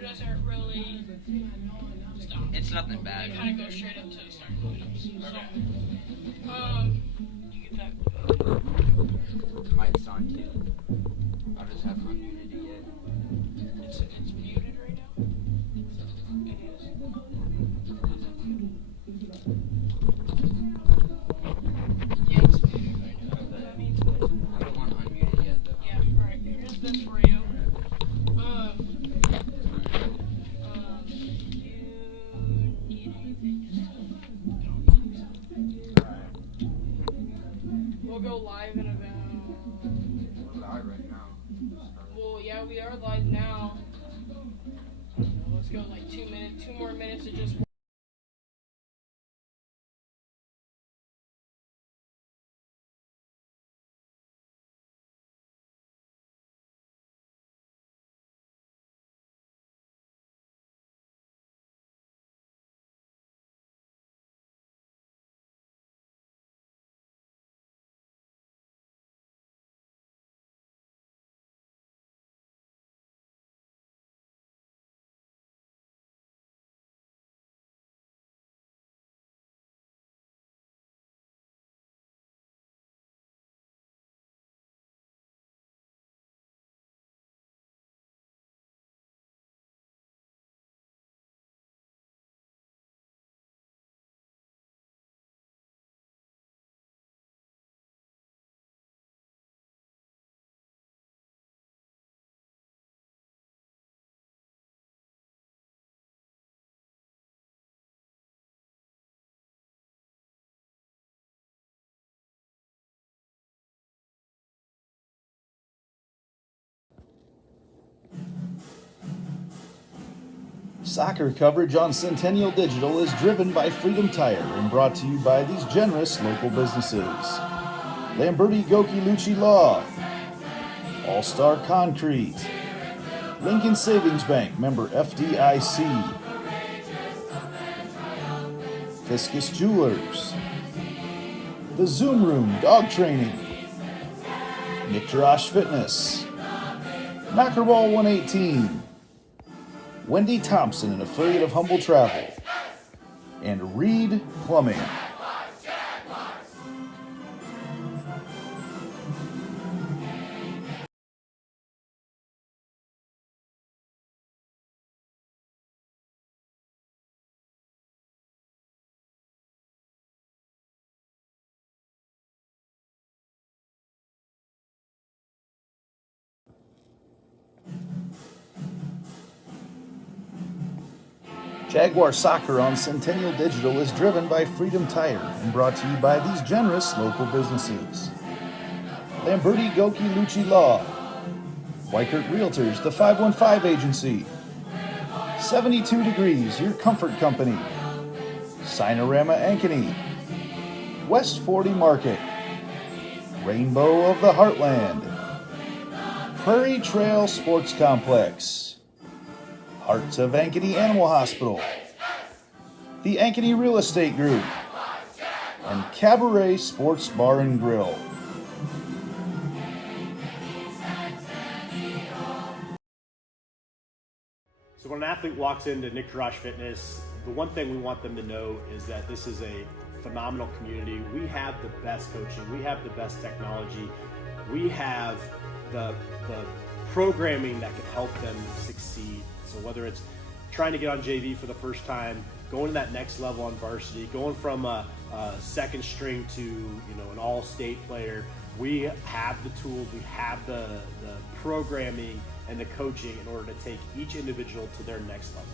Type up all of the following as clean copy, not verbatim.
doesn't really stop. It's nothing bad. It kind of goes straight up to the starting lineups. Okay. You get that? Mic's on too. I'll just have unmuted it. It's muted right now. It is. Yeah, it's muted right now. That means I don't want unmuted yet though. yeah. All right. Here's this for you. We'll go live in about. We're live right now. Well, yeah, we are live now. I don't know, let's go like 2 minutes, 2 more minutes of just. Soccer coverage on Centennial Digital is driven by Freedom Tire and brought to you by these generous local businesses. Lamberti Goki Lucci Law, All Star Concrete, Lincoln Savings Bank, member FDIC, Fiscus Jewelers, The Zoom Room Dog Training, Nick Jarash Fitness, Knockerball 118, Wendy Thompson, an affiliate of Humble Travel, and Reed Plumbing. Jaguar Soccer on Centennial Digital is driven by Freedom Tire and brought to you by these generous local businesses. Lamberti Goki Lucci Law, Weichert Realtors, the 515 Agency, 72 Degrees, your comfort company, Sinorama Ankeny, West 40 Market, Rainbow of the Heartland, Prairie Trail Sports Complex, Hearts of Ankeny Animal Hospital, the Ankeny Real Estate Group, and Cabaret Sports Bar and Grill. So when an athlete walks into Nick Jarash Fitness, the one thing we want them to know is that this is a phenomenal community. We have the best coaching, we have the best technology, we have the programming that can help them succeed. So whether it's trying to get on JV for the first time, going to that next level on varsity, going from a second string to an all-state player, we have the tools, we have the programming and the coaching in order to take each individual to their next level.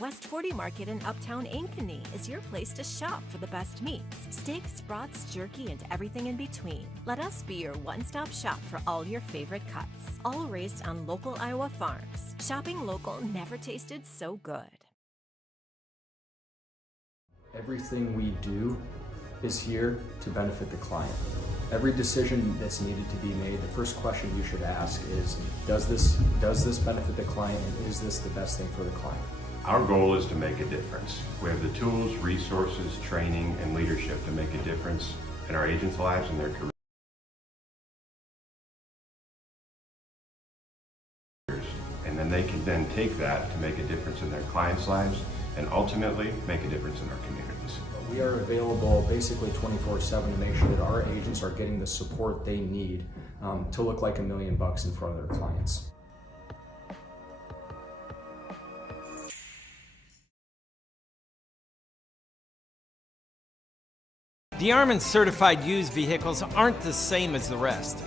West 40 Market in Uptown Ankeny is your place to shop for the best meats, steaks, brats, jerky, and everything in between. Let us be your one-stop shop for all your favorite cuts, all raised on local Iowa farms. Shopping local never tasted so good. Everything we do is here to benefit the client. Every decision that's needed to be made, the first question you should ask is, does this benefit the client, and is this the best thing for the client? Our goal is to make a difference. We have the tools, resources, training, and leadership to make a difference in our agents' lives and their careers. And then they can then take that to make a difference in their clients' lives and ultimately make a difference in our communities. We are available basically 24/7 to make sure that our agents are getting the support they need to look like $1 million in front of their clients. DeArmond certified used vehicles aren't the same as the rest.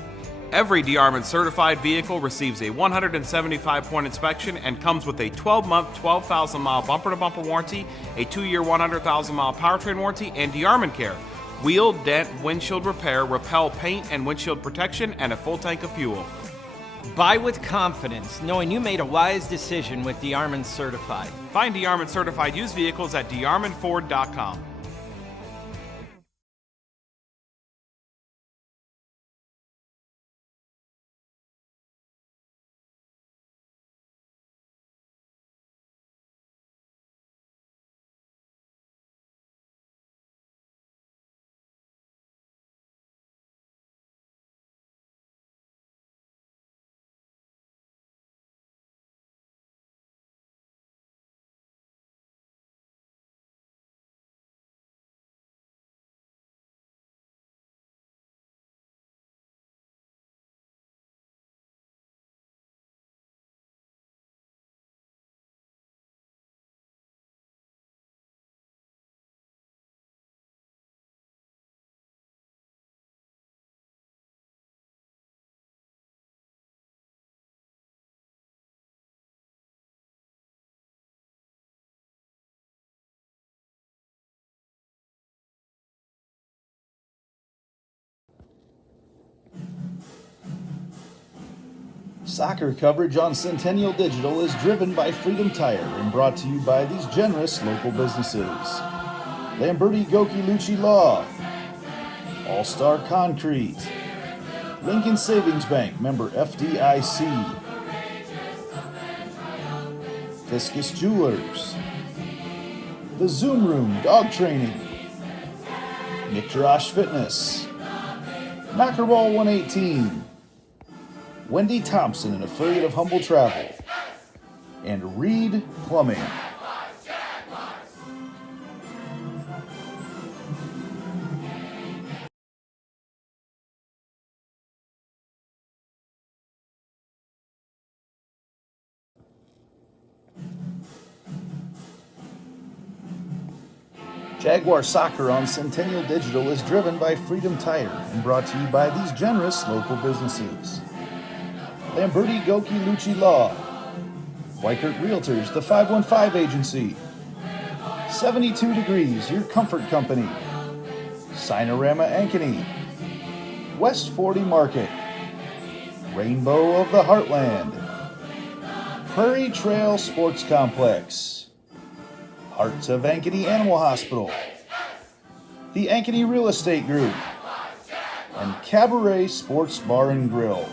Every DeArmond certified vehicle receives a 175-point inspection and comes with a 12-month, 12,000-mile bumper-to-bumper warranty, a 2-year, 100,000-mile powertrain warranty, and DeArmond Care. Wheel, dent, windshield repair, repel paint and windshield protection, and a full tank of fuel. Buy with confidence, knowing you made a wise decision with DeArmond Certified. Find DeArmond certified used vehicles at DeArmondFord.com. Soccer coverage on Centennial Digital is driven by Freedom Tire and brought to you by these generous local businesses. Lamberti Goki Lucci Law, All Star Concrete, Lincoln Savings Bank, member FDIC, Fiscus Jewelers, The Zoom Room Dog Training, Nick Jarash Fitness, Knockerball 118, Wendy Thompson, an affiliate of Humble Travel, and Reed Plumbing. Jaguar Soccer on Centennial Digital is driven by Freedom Tire and brought to you by these generous local businesses. Lamberti Goki Lucci Law, Weichert Realtors, the 515 Agency, 72 Degrees, your comfort company, Sinorama Ankeny, West 40 Market, Rainbow of the Heartland, Prairie Trail Sports Complex, Hearts of Ankeny Animal Hospital, the Ankeny Real Estate Group, and Cabaret Sports Bar and Grill.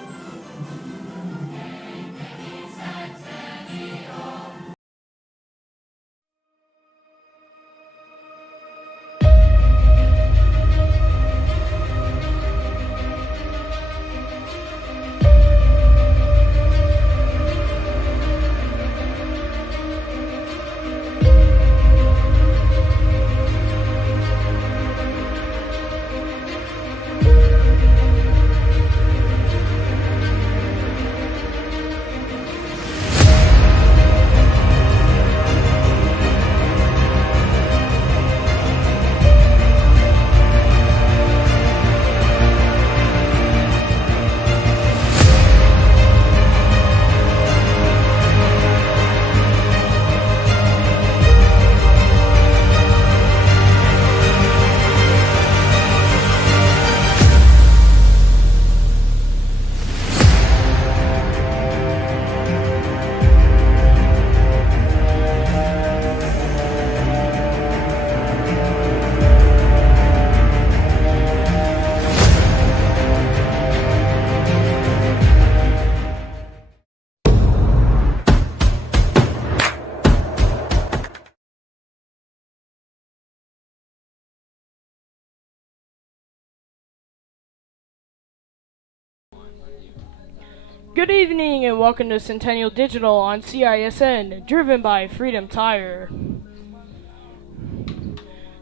Good evening and welcome to Centennial Digital on CISN, driven by Freedom Tire.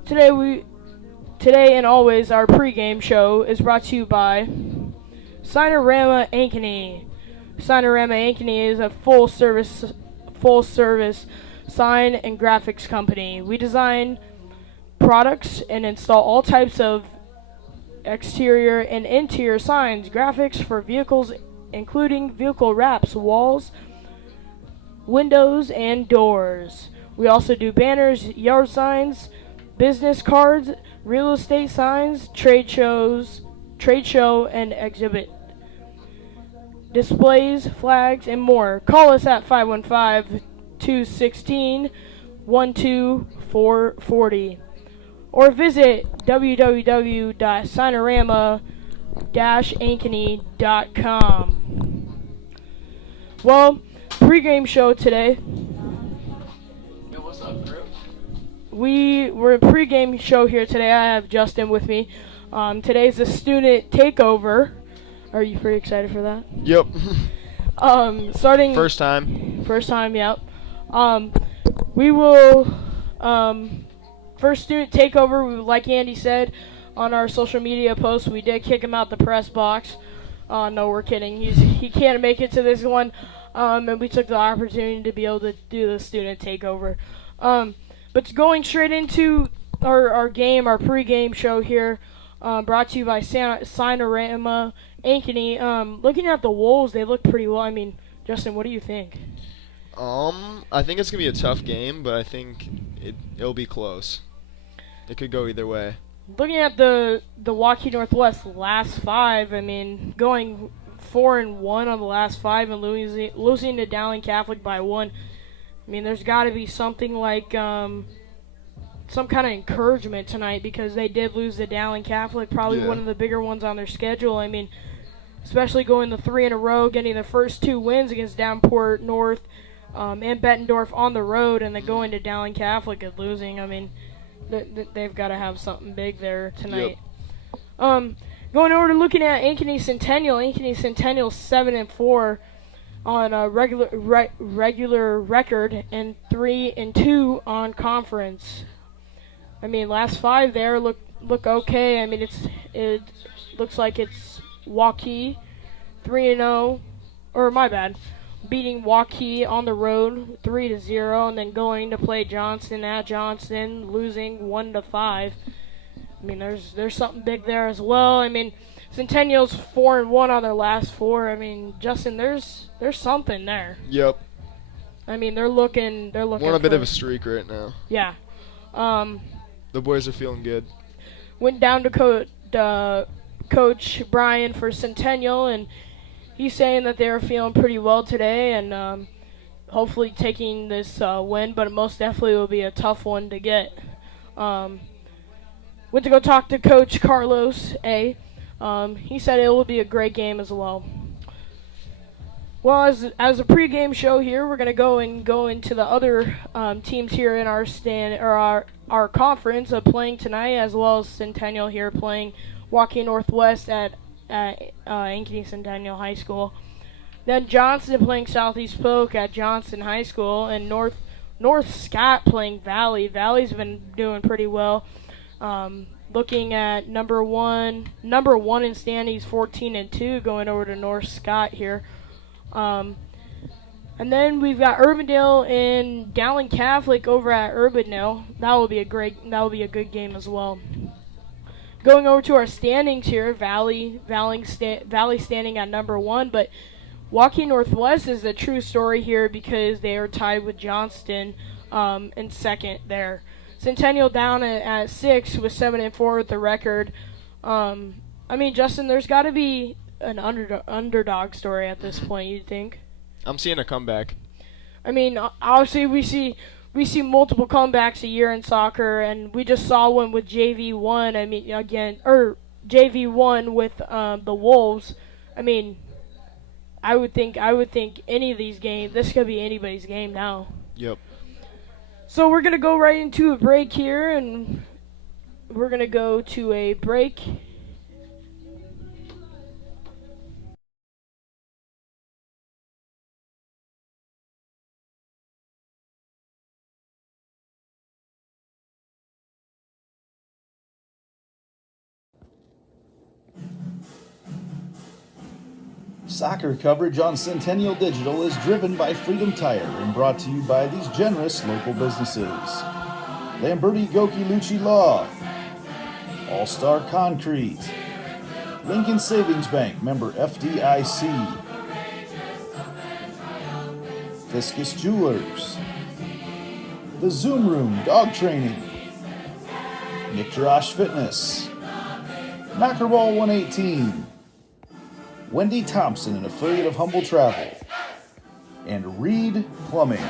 Today and always our pregame show is brought to you by Cinerama Ankeny. Cinerama Ankeny is a full service sign and graphics company. We design products and install all types of exterior and interior signs, graphics for vehicles, including vehicle wraps, walls, windows, and doors. We also do banners, yard signs, business cards, real estate signs, trade show and exhibit displays, flags, and more. Call us at 515-216-12440 or visit www.cinerama-ankeny.com. Well, pregame show today. Yo, what's up, bro? We're a pregame show here today. I have Justin with me. Today's the student takeover. Are you pretty excited for that? Yep. Starting First time. Yep. We will first student takeover. Like Andy said on our social media post, we did kick him out the press box. No, we're kidding. He can't make it to this one. And we took the opportunity to be able to do the student takeover. But going straight into our pregame show here, brought to you by Cinerama Ankeny. Looking at the Wolves, they look pretty well. I mean, Justin, what do you think? I think it's gonna be a tough game, but I think it'll be close. It could go either way. Looking at the Waukee Northwest last five, I mean, going 4-1 on the last five and losing to Dowling Catholic by 1. I mean, there's got to be something like some kind of encouragement tonight because they did lose to Dowling Catholic, probably one of the bigger ones on their schedule. I mean, especially going the 3 in a row, getting the first 2 wins against Downport North and Bettendorf on the road, and then going to Dowling Catholic and losing. I mean, they've got to have something big there tonight. Yep. Going over to looking at Ankeny Centennial. Ankeny Centennial 7-4 on a regular record and 3-2 on conference. I mean, last 5 there look okay. I mean, it looks like it's Waukee 3-0, or my bad, beating Waukee on the road 3-0, and then going to play Johnston at Johnston, losing 1-5. I mean, there's something big there as well. I mean, Centennial's 4-1 on their last 4. I mean, Justin, there's something there. Yep. I mean, they're looking. We're on a bit of a streak right now. Yeah. The boys are feeling good. Went down to Coach Brian for Centennial, and he's saying that they were feeling pretty well today, and hopefully taking this win, but it most definitely will be a tough one to get. Went to go talk to Coach Carlos A. He said it will be a great game as well. Well, as a pregame show here, we're gonna go into the other teams here in our our conference playing tonight, as well as Centennial here playing Waukee Northwest at Ankeny Centennial High School. Then Johnston playing Southeast Polk at Johnston High School, and North Scott playing Valley. Valley's been doing pretty well. Looking at number one in standings, 14-2, going over to North Scott here. And then we've got Urbandale and Dowling Catholic over at Urbandale. That will be a good game as well. Going over to our standings here, Valley standing at number 1, but Waukee Northwest is the true story here because they are tied with Johnston in second there. Centennial down at 6 with 7-4 with the record. I mean, Justin, there's got to be an underdog story at this point, you'd think. I'm seeing a comeback. I mean, obviously we see multiple comebacks a year in soccer, and we just saw one with JV1. I mean, JV1 with the Wolves. I mean, I would think any of these games, this could be anybody's game now. Yep. So we're gonna go right into a break here, and we're gonna go to a break. Soccer coverage on Centennial Digital is driven by Freedom Tire and brought to you by these generous local businesses. Lamberti Goki Lucci Law, All-Star Concrete, Lincoln Savings Bank, member FDIC, Fiscus Jewelers, The Zoom Room Dog Training, Nick Jarash Fitness, Knockerball 118, Wendy Thompson, an affiliate of Humble Travel, and Reed Plumbing.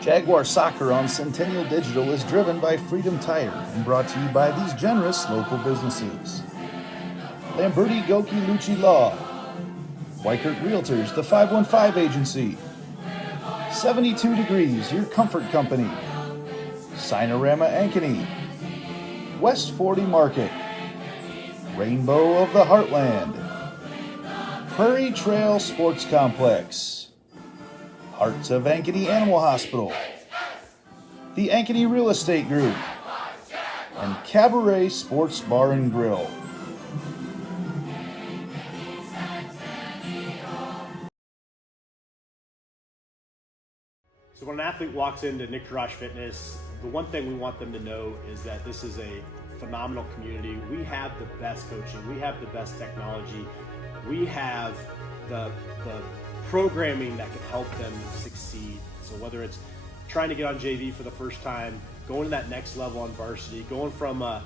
Jaguar Soccer on Centennial Digital is driven by Freedom Tire and brought to you by these generous local businesses. Lamberti Goki Lucci Law, Weichert Realtors, the 515 Agency, 72 Degrees, your comfort company, Sinorama Ankeny, West 40 Market, Rainbow of the Heartland, Prairie Trail Sports Complex, Hearts of Ankeny Animal Hospital, the Ankeny Real Estate Group, and Cabaret Sports Bar and Grill. So when an athlete walks into Nick Jarash Fitness, the one thing we want them to know is that this is a phenomenal community. We have the best coaching, we have the best technology, we have the programming that can help them succeed. So whether it's trying to get on JV for the first time, going to that next level on varsity, going from a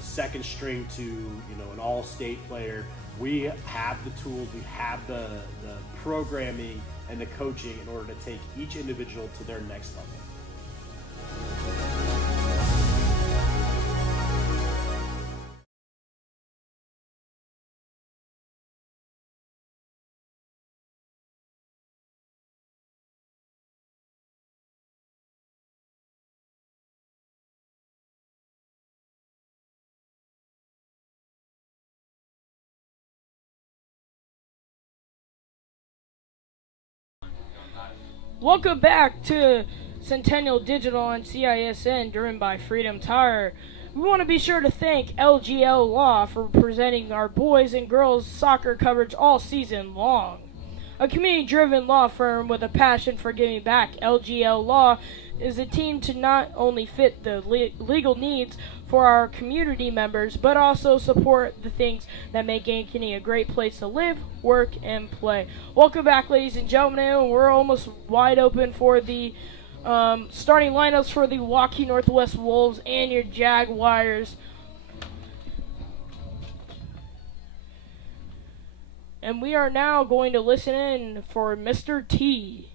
second string to an all-state player, we have the tools, we have the programming and the coaching in order to take each individual to their next level. Welcome back to Centennial Digital on CISN, driven by Freedom Tire. We want to be sure to thank LGL Law for presenting our boys and girls soccer coverage all season long. A community-driven law firm with a passion for giving back, LGL Law is a team to not only fit the legal needs for our community members, but also support the things that make Ankeny a great place to live, work, and play. Welcome back, ladies and gentlemen. We're almost wide open for the starting lineups for the Waukee Northwest Wolves and your Jaguars. And we are now going to listen in for Mr. T.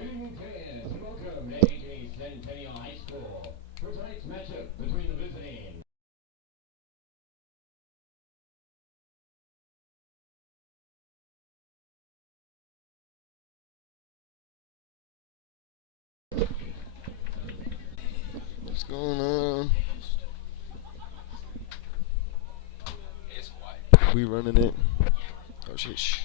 Welcome to Ankeny Centennial High School for tonight's matchup between the visiting What's going on? We running it. Oh shit. Shh.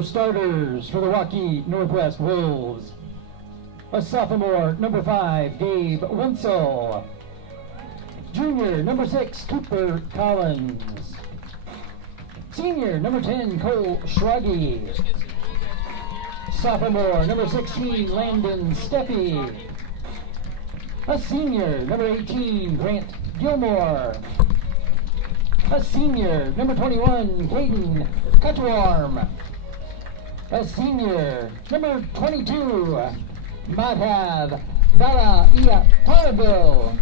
Your starters for the Waukee Northwest Wolves. A sophomore, number 5, Gabe Winsel. Junior, number 6, Cooper Collins. Senior, number 10, Cole Schraggy. Sophomore, number 16, Landon Steffi. A senior, number 18, Grant Gilmore. A senior, number 21, Caden Cutwarm. A senior, number 22, Madhav Bala Ia Harville.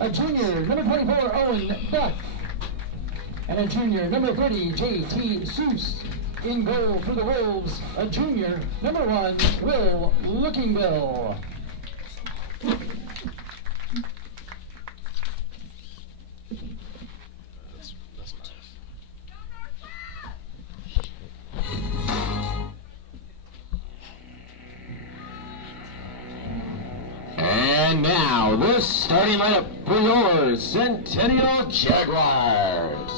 A junior, number 24, Owen Duck. And a junior, number 30, J.T. Seuss. In goal for the Wolves, a junior, number 1, Will Lookingbill. And now, the starting lineup for your Centennial Jaguars.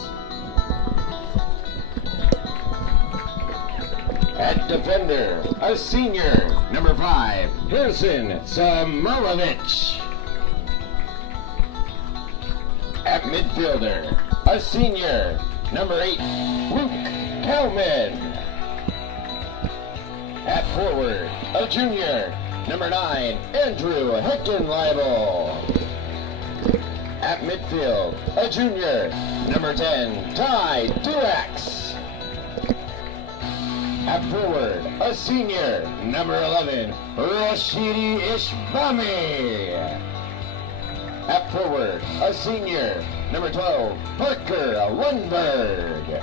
At defender, a senior, number 5, Harrison Samolovich. At midfielder, a senior, number 8, Luke Kelman. At forward, a junior, number 9, Andrew Heckenleibel. At midfield, a junior, number 10, Ty Duax. At forward, a senior, number 11, Rashidi Ishbami. At forward, a senior, number 12, Parker Lundberg.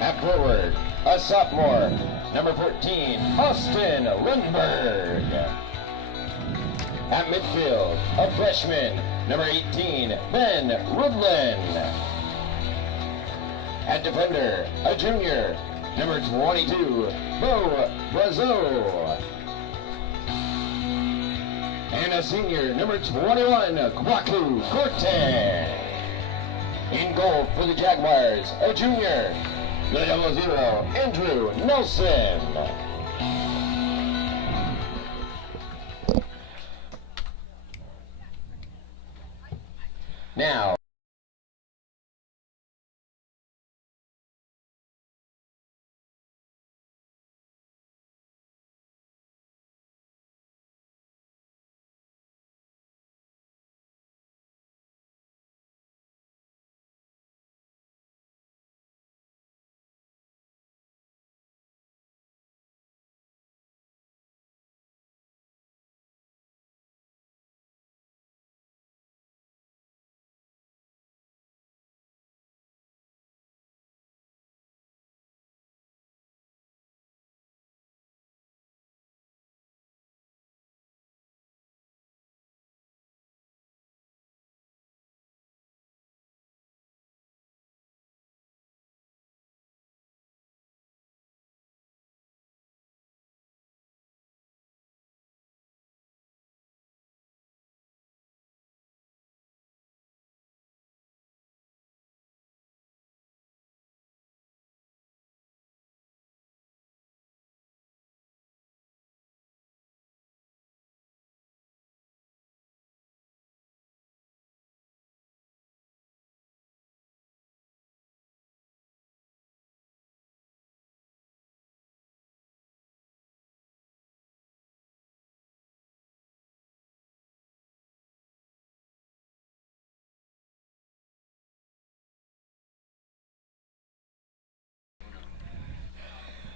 At forward, a sophomore, number 14, Austin Lundberg. At midfield, a freshman, number 18, Ben Rudlin. At defender, a junior, number 22, Bo Brazo. And a senior, number 21, Kwaku Corte. In goal for the Jaguars, a junior, the 00, Andrew Nelson. Now,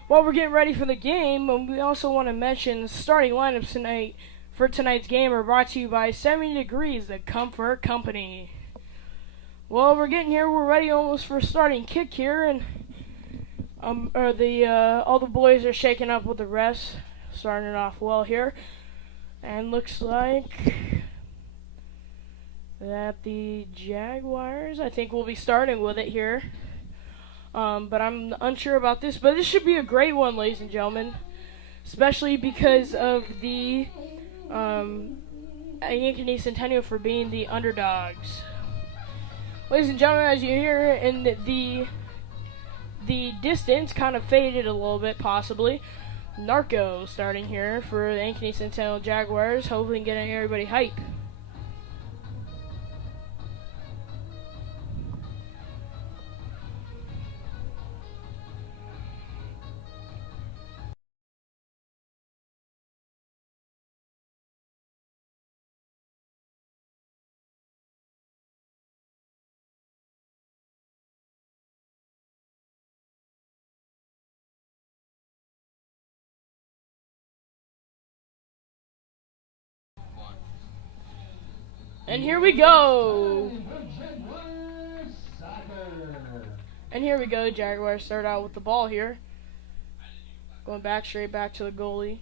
while we're getting ready for the game, we also want to mention the starting lineups tonight for tonight's game are brought to you by 70 Degrees, the Comfort Company. Well, we're getting here. We're ready almost for starting kick here, and all the boys are shaking up with the rest, starting it off well here, and looks like that the Jaguars, I think, will be starting with it here. But I'm unsure about this. But this should be a great one, ladies and gentlemen. Especially because of the Ankeny Centennial for being the underdogs. Ladies and gentlemen, as you hear in the distance kind of faded a little bit, possibly. Narco starting here for the Ankeny Centennial Jaguars, hoping getting everybody hype. And here we go. And here we go. Jaguars start out with the ball here. Going back, straight back to the goalie.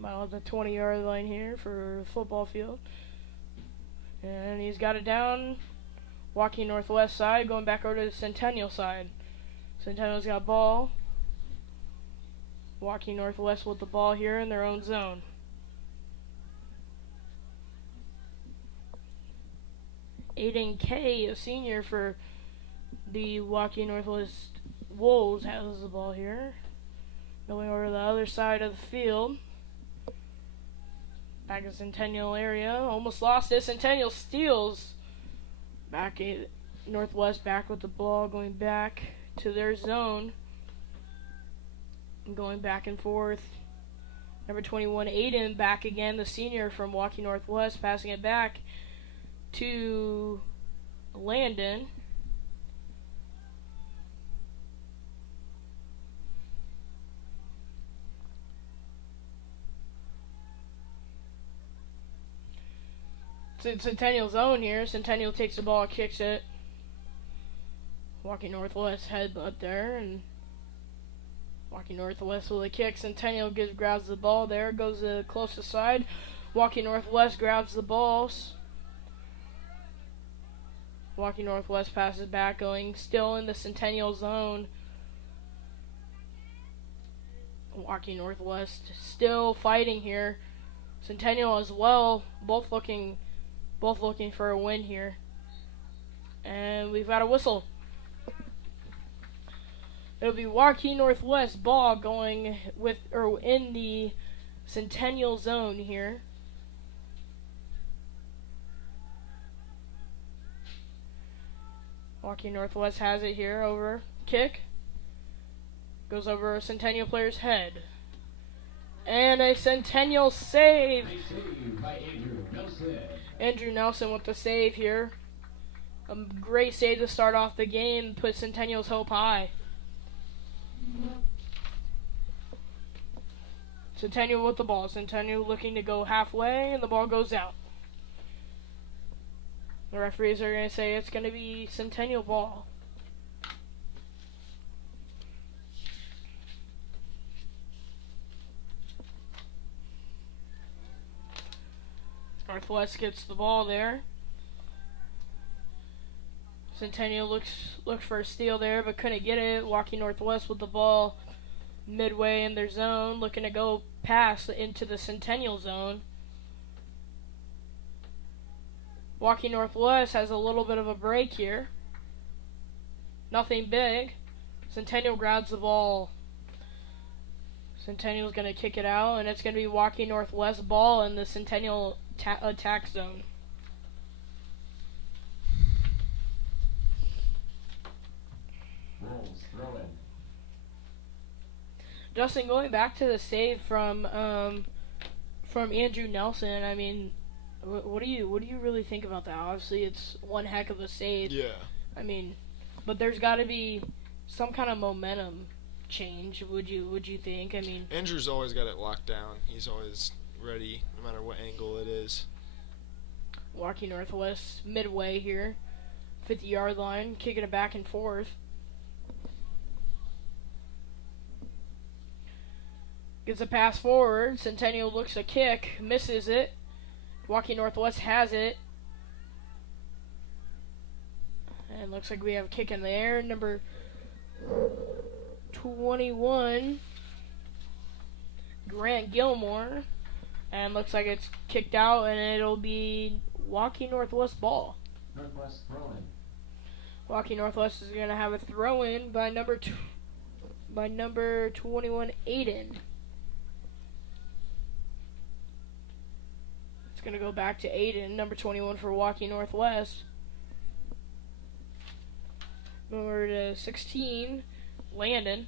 About the 20-yard line here for the football field. And he's got it down. Waukee Northwest side, going back over to the Centennial side. Centennial's got ball. Waukee Northwest with the ball here in their own zone. Aiden K, a senior for the Waukee Northwest Wolves, has the ball here. Going over to the other side of the field. Back in Centennial area. Almost lost it. Centennial steals. Back at Northwest, back with the ball, going back to their zone. Going back and forth. Number 21, Aiden, back again, the senior from Waukee Northwest, passing it back to Landon. Centennial zone here. Centennial takes the ball, kicks it. Waukee Northwest headbutt there, and Waukee Northwest with a kick. Centennial grabs the ball there, goes to the closest side. Waukee Northwest grabs the balls. Waukee Northwest passes back, going still in the Centennial zone. Waukee Northwest still fighting here. Centennial as well, both looking for a win here. And we've got a whistle. It'll be Waukee Northwest ball going with or in the Centennial zone here. Waukee Northwest has it here, over kick. Goes over a Centennial player's head. And a Centennial save. Nice save by Andrew Nelson. Andrew Nelson with the save here. A great save to start off the game, put Centennial's hope high. Centennial with the ball. Centennial looking to go halfway, and the ball goes out. The referees are going to say it's going to be Centennial ball. Northwest gets the ball there. Centennial looks for a steal there, but couldn't get it. Waukee Northwest with the ball midway in their zone, looking to go pass into the Centennial zone. Waukee Northwest has a little bit of a break here. Nothing big. Centennial grabs the ball. Centennial's going to kick it out, and it's going to be Waukee Northwest ball in the Centennial attack zone. Justin, going back to the save from Andrew Nelson, I mean, what do you really think about that? Obviously, it's one heck of a save. Yeah. I mean, but there's got to be some kind of momentum change. Would you think? I mean, Andrew's always got it locked down. He's always ready, no matter what angle it is. Waukee Northwest midway here, 50-yard line, kicking it back and forth. Gets a pass forward. Centennial looks a kick, misses it. Waukee Northwest has it. And looks like we have a kick in the air. Number 21, Grant Gilmore. And looks like it's kicked out, and it'll be Waukee Northwest ball. Northwest throw-in. Waukee Northwest is going to have a throw-in by number 21, Aiden. It's going to go back to Aiden, number 21 for Waukee Northwest. Number 16, Landon.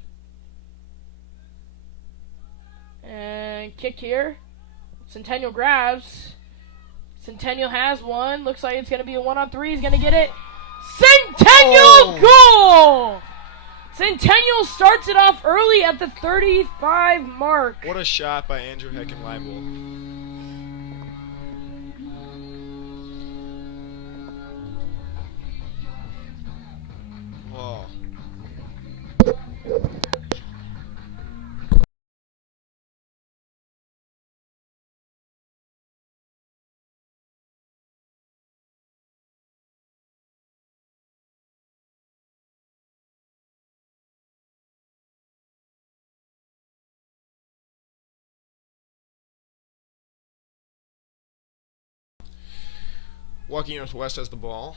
And kick here. Centennial grabs. Centennial has one. Looks like it's going to be a 1-on-3. He's going to get it. Centennial goal! Centennial starts it off early at the 35 mark. What a shot by Andrew Heckenleibel. Whoa. Waukee Northwest has the ball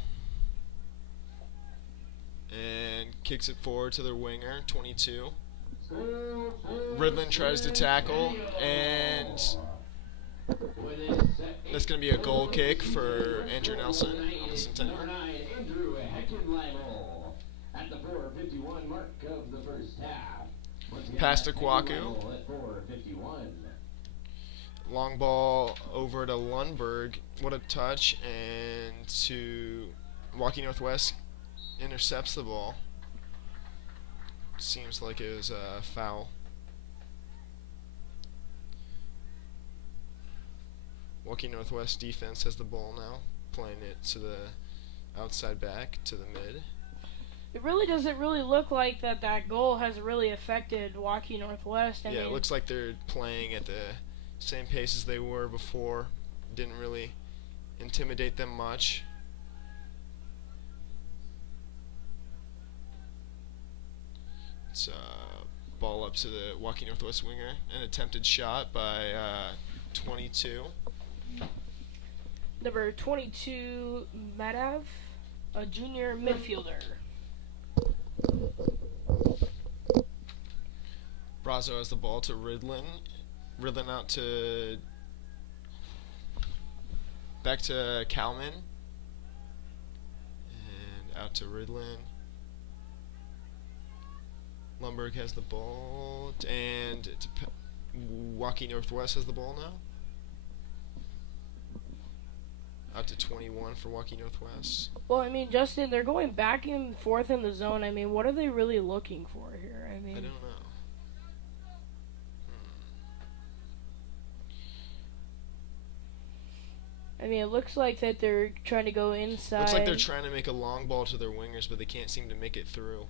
and kicks it forward to their winger, 22. Ridlin tries to tackle, and that's going to be a goal kick for Andrew Nelson on the Centennial. Andrew Heckenleibel at the 4:51 mark of the first half. Pass to Kwaku. At 4:51. Long ball over to Lundberg. What a touch. And to Waukee Northwest intercepts the ball. Seems like it was a foul. Waukee Northwest defense has the ball now, playing it to the outside back, to the mid. It really doesn't really look like that goal has really affected Waukee Northwest. I Yeah, mean, it looks like they're playing at the same pace as they were before. Didn't really intimidate them much. It's ball up to the Waukee Northwest winger. An attempted shot by 22. number 22, Madav, a junior midfielder. Brazo has the ball to Ridlin. Ridlin out to back to Kalman, and out to Ridlin. Lundberg has the ball, and Waukee Northwest has the ball now. Out to 21 for Waukee Northwest. Well, I mean, Justin, they're going back and forth in the zone. I mean, what are they really looking for here? I mean, I don't know. I mean, it looks like that they're trying to go inside. Looks like they're trying to make a long ball to their wingers, but they can't seem to make it through.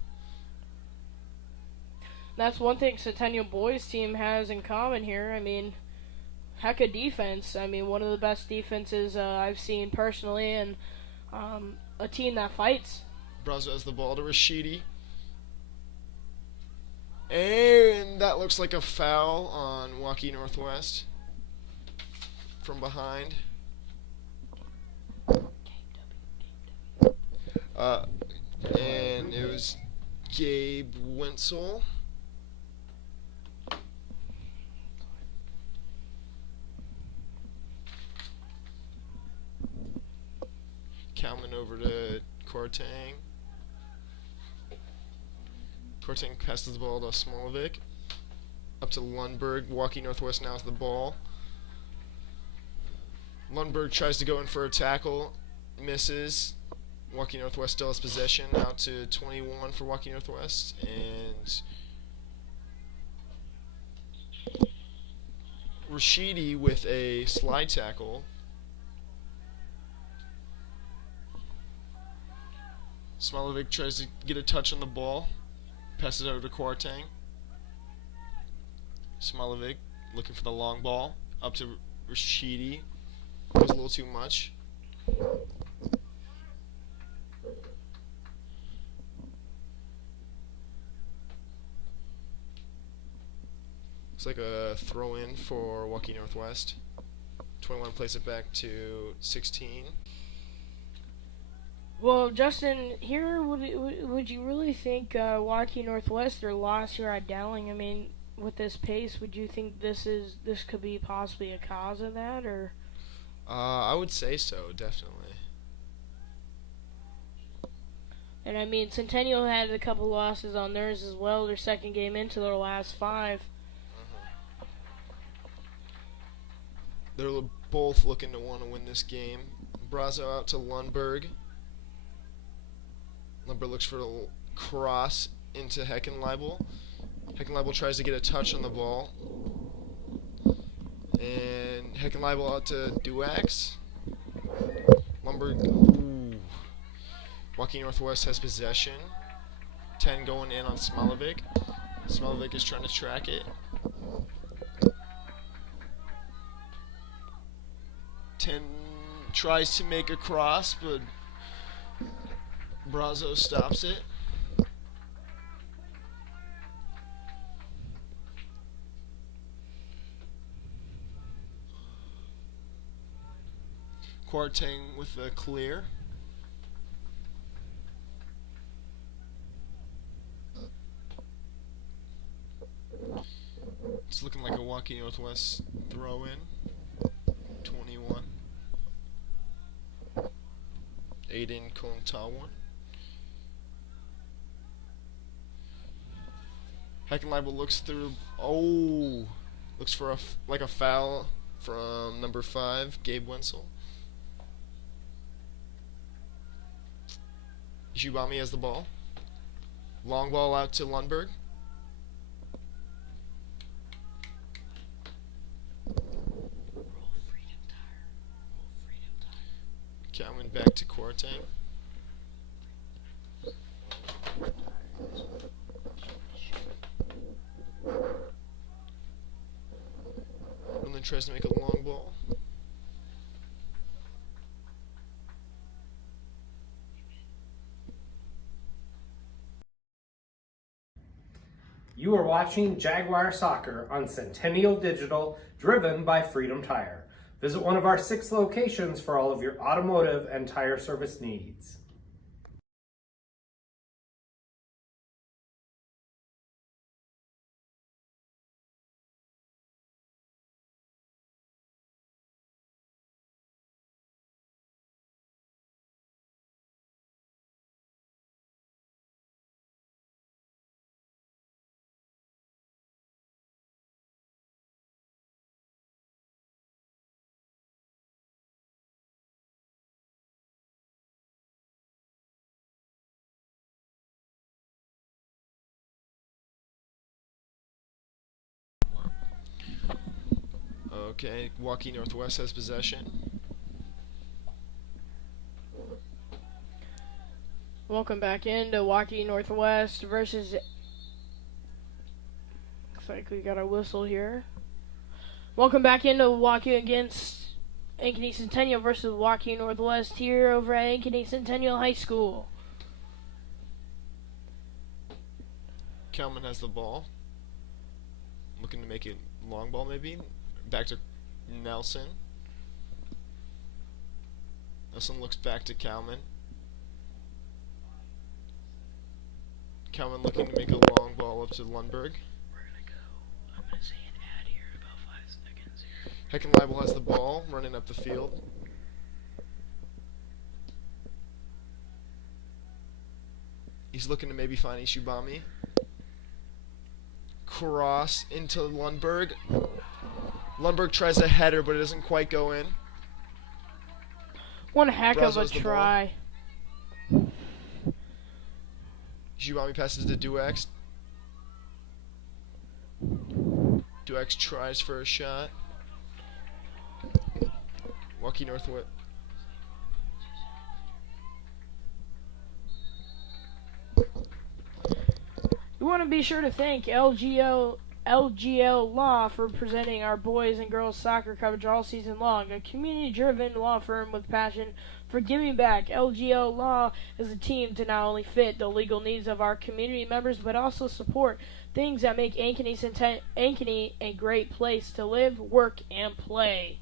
That's one thing Centennial boys team has in common here. I mean, heck of defense. I mean, one of the best defenses I've seen personally, and a team that fights. Brazo has the ball to Rashidi. And that looks like a foul on Waukee Northwest from behind. And it was Gabe Wenzel. Kalman over to Kortang. Kortang passes the ball to Smolovic. Up to Lundberg. Waukee Northwest now has the ball. Lundberg tries to go in for a tackle. Misses. Waukee Northwest still has possession. Out to 21 for Waukee Northwest. And Rashidi with a slide tackle. Smolovic tries to get a touch on the ball. Passes over to Kwartang. Smolovic looking for the long ball. Up to Rashidi. It was a little too much. It's like a throw-in for Waukee Northwest. 21 plays it back to 16. Well, Justin, here would you really think Waukee Northwest their loss here at Dowling? I mean, with this pace, would you think this could be possibly a cause of that, or? I would say so, definitely. And I mean, Centennial had a couple losses on theirs as well. Their second game into their last 5. They're both looking to want to win this game. Brazo out to Lundberg. Lundberg looks for a cross into Heckenleibel. Heckenleibel tries to get a touch on the ball. And Heckenleibel out to Duax. Lundberg. Ooh. Waukee Northwest has possession. 10 going in on Smilovic. Smilovic is trying to track it. 10 tries to make a cross, but Brazo stops it. Quartang with a clear. It's looking like a Waukee Northwest throw-in. 21. Aiden Kontawan. Heckenleibel looks through. Oh, looks for like a foul from number 5, Gabe Wenzel. Jubami has the ball. Long ball out to Lundberg. Calvin back to Quartang. Roland tries to make a long ball. You are watching Jaguar Soccer on Centennial Digital, driven by Freedom Tire. Visit one of our 6 locations for all of your automotive and tire service needs. Okay, Waukee Northwest has possession. Welcome back into Waukee Northwest versus. Looks like we got a whistle here. Welcome back into Waukee against Ankeny Centennial versus Waukee Northwest here over at Ankeny Centennial High School. Kelman has the ball. Looking to make it long ball maybe. Back to Nelson. Nelson looks back to Kalman. Kalman looking to make a long ball up to Lundberg. We're gonna go. I'm gonna say an ad here in about 5 seconds here. Heckenleibel has the ball, running up the field. He's looking to maybe find Ishubami. Cross into Lundberg. Lundberg tries a header, but it doesn't quite go in. One heck of a Brazo's the try. Ishubami passes to Duax. Duax tries for a shot. Waukee Northwest. We want to be sure to thank LGL Law for presenting our boys and girls soccer coverage all season long. A community-driven law firm with passion for giving back. LGL Law is a team to not only fit the legal needs of our community members, but also support things that make Ankeny a great place to live, work, and play.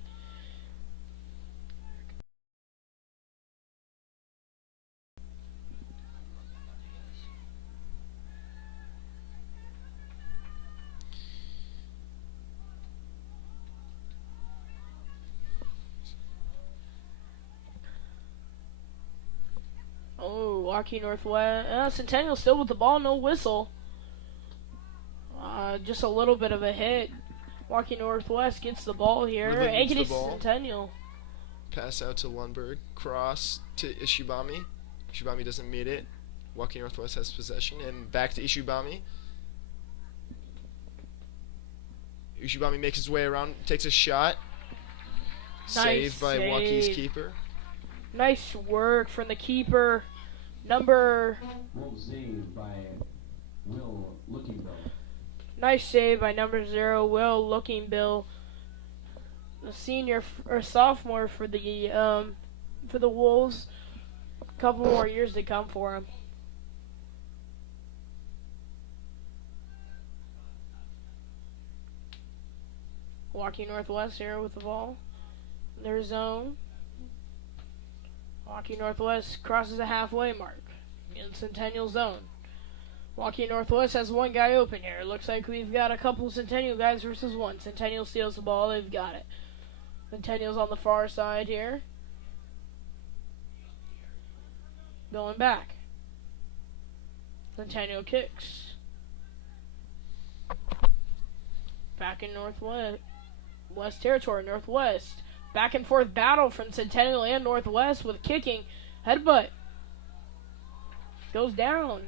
Waukee Northwest. Centennial still with the ball, no whistle. Just a little bit of a hit. Waukee Northwest gets the ball here. Ankeny Centennial. Pass out to Lundberg. Cross to Ishibami. Ishibami doesn't meet it. Waukee Northwest has possession. And back to Ishibami. Ishibami makes his way around, takes a shot. Saved by Waukee's keeper. Nice work from the keeper. Number... Saved by Will Lookingbill. Nice save by number 0, Will Lookingbill. The senior or sophomore for the Wolves. A couple more years to come for him. Waukee Northwest here with the ball. Their zone. Waukee Northwest crosses the halfway mark in Centennial zone. Waukee Northwest has one guy open here. Looks like we've got a couple Centennial guys versus one. Centennial steals the ball. They've got it. Centennial's on the far side here. Going back. Centennial kicks. Back in West territory. Northwest. Back and forth battle from Centennial and Northwest with kicking. Headbutt. Goes down.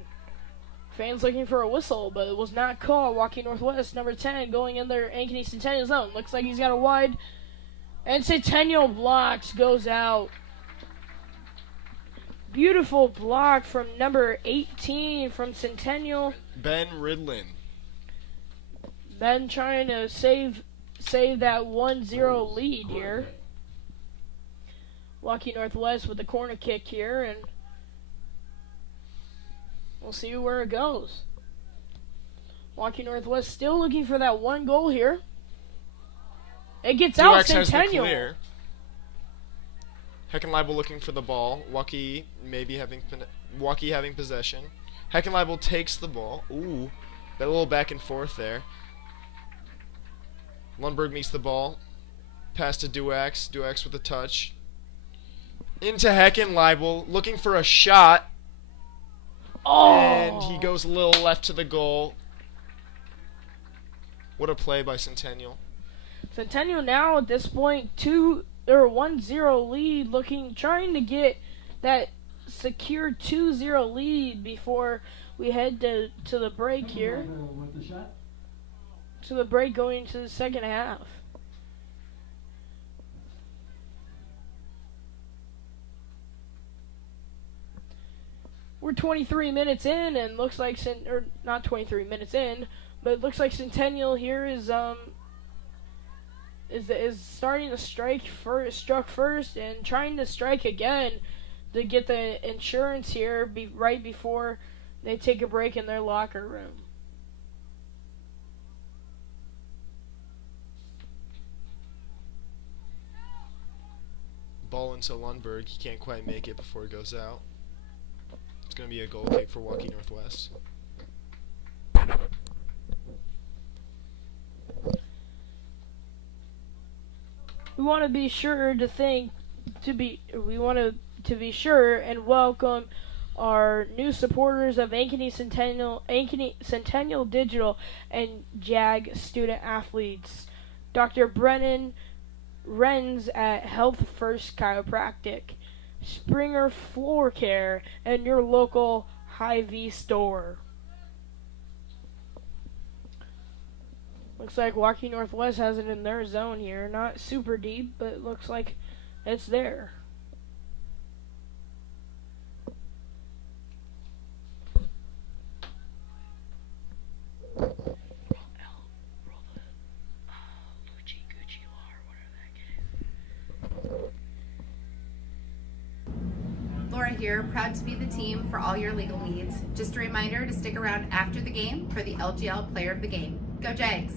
Fans looking for a whistle, but it was not called. Waukee Northwest, number 10, going in their Ankeny Centennial zone. Looks like he's got a wide. And Centennial blocks, goes out. Beautiful block from number 18 from Centennial. Ben Ridlin. Ben trying to save that 1-0 lead here. Waukee Northwest with the corner kick here, and we'll see where it goes. Waukee Northwest still looking for that one goal here. It gets out Centennial. Heckenleibel looking for the ball. Waukee having possession. Heckenleibel takes the ball. Ooh, that little back and forth there. Lundberg meets the ball. Pass to Duax. Duax with a touch. Into Heckenleibel, looking for a shot. Oh. And he goes a little left to the goal. What a play by Centennial. Centennial now at this point 1-0 lead, trying to get that secure 2-0 lead before we head to the break here. To the break going into the second half. We're 23 minutes in, and looks like not 23 minutes in, but it looks like Centennial here is starting to struck first and trying to strike again to get the insurance here right before they take a break in their locker room. Ball into Lundberg. He can't quite make it before it goes out. It's going to be a goal kick for Waukee Northwest. We want to be sure and welcome our new supporters of Ankeny Centennial Digital and JAG student athletes. Dr. Brennan Renz at Health First Chiropractic, Springer Floor Care, and your local Hy-Vee store. Looks like Waukee Northwest has it in their zone here. Not super deep, but it looks like it's there. Laura here, proud to be the team for all your legal needs. Just a reminder to stick around after the game for the LGL Player of the Game. Go Jags!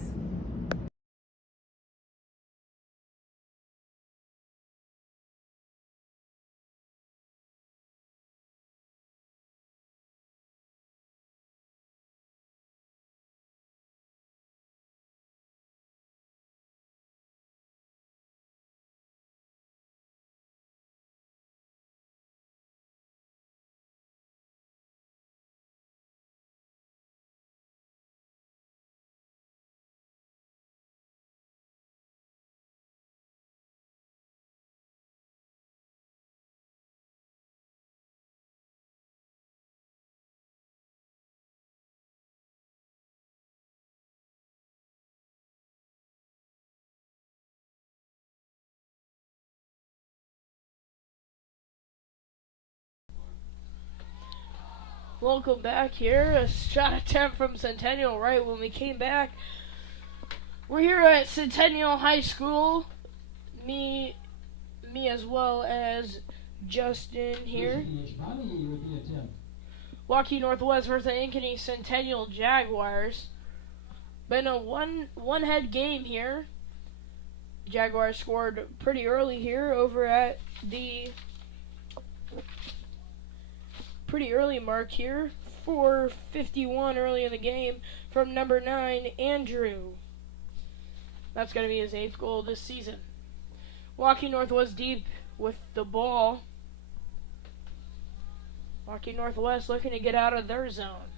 Welcome back here. A shot attempt from Centennial right when we came back. We're here at Centennial High School. Me as well as Justin here. Waukee Northwest versus Ankeny Centennial Jaguars. Been a one-head game here. Jaguars scored pretty early here over at the pretty early mark here. 4:51 early in the game from number 9, Andrew. That's going to be his 8th goal this season. Waukee Northwest deep with the ball. Waukee Northwest looking to get out of their zone.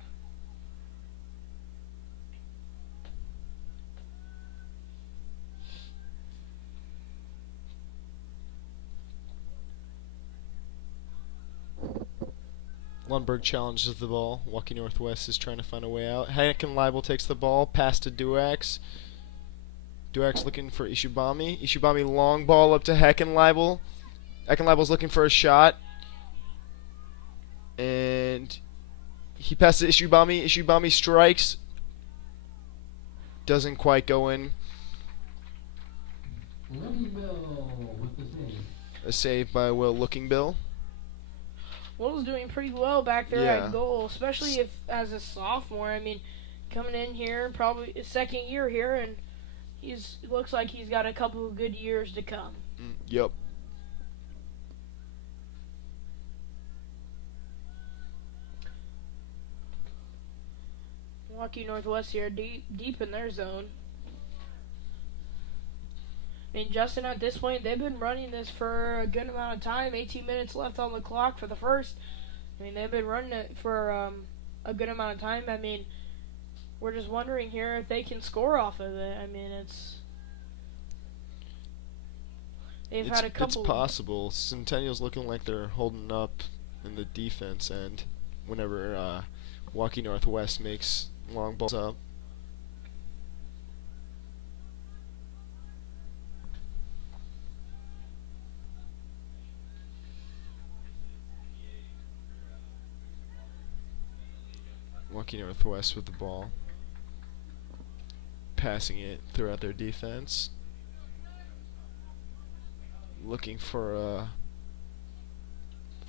Lundberg challenges the ball. Waukee Northwest is trying to find a way out. Ankeny takes the ball, pass to Duax. Duax looking for Ishibami. Ishibami long ball up to Ankeny. Ankeny looking for a shot. And he passes Ishibami. Ishibami strikes. Doesn't quite go in. A save by Will Lookingbill. Will's doing pretty well back there at goal, especially if as a sophomore. I mean, coming in here, probably his 2nd year here, and looks like he's got a couple of good years to come. Yep. Waukee Northwest here, deep in their zone. I mean, Justin, at this point, they've been running this for a good amount of time. 18 minutes left on the clock for the first. I mean, they've been running it for a good amount of time. I mean, we're just wondering here if they can score off of it. I mean, they've had a couple. It's possible. Centennial's looking like they're holding up in the defense end whenever Waukee Northwest makes long balls up. Waukee Northwest with the ball, passing it throughout their defense, looking for a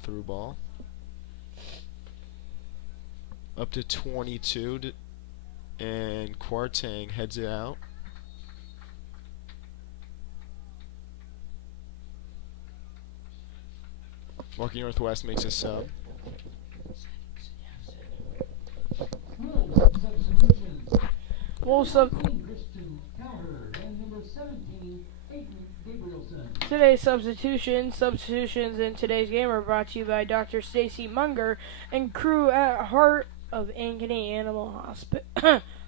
through ball. Up to 22, and Kwarteng heads it out. Waukee Northwest makes a sub. Today's substitutions in today's game are brought to you by Dr. Stacy Munger and crew at Heart of Ankeny Animal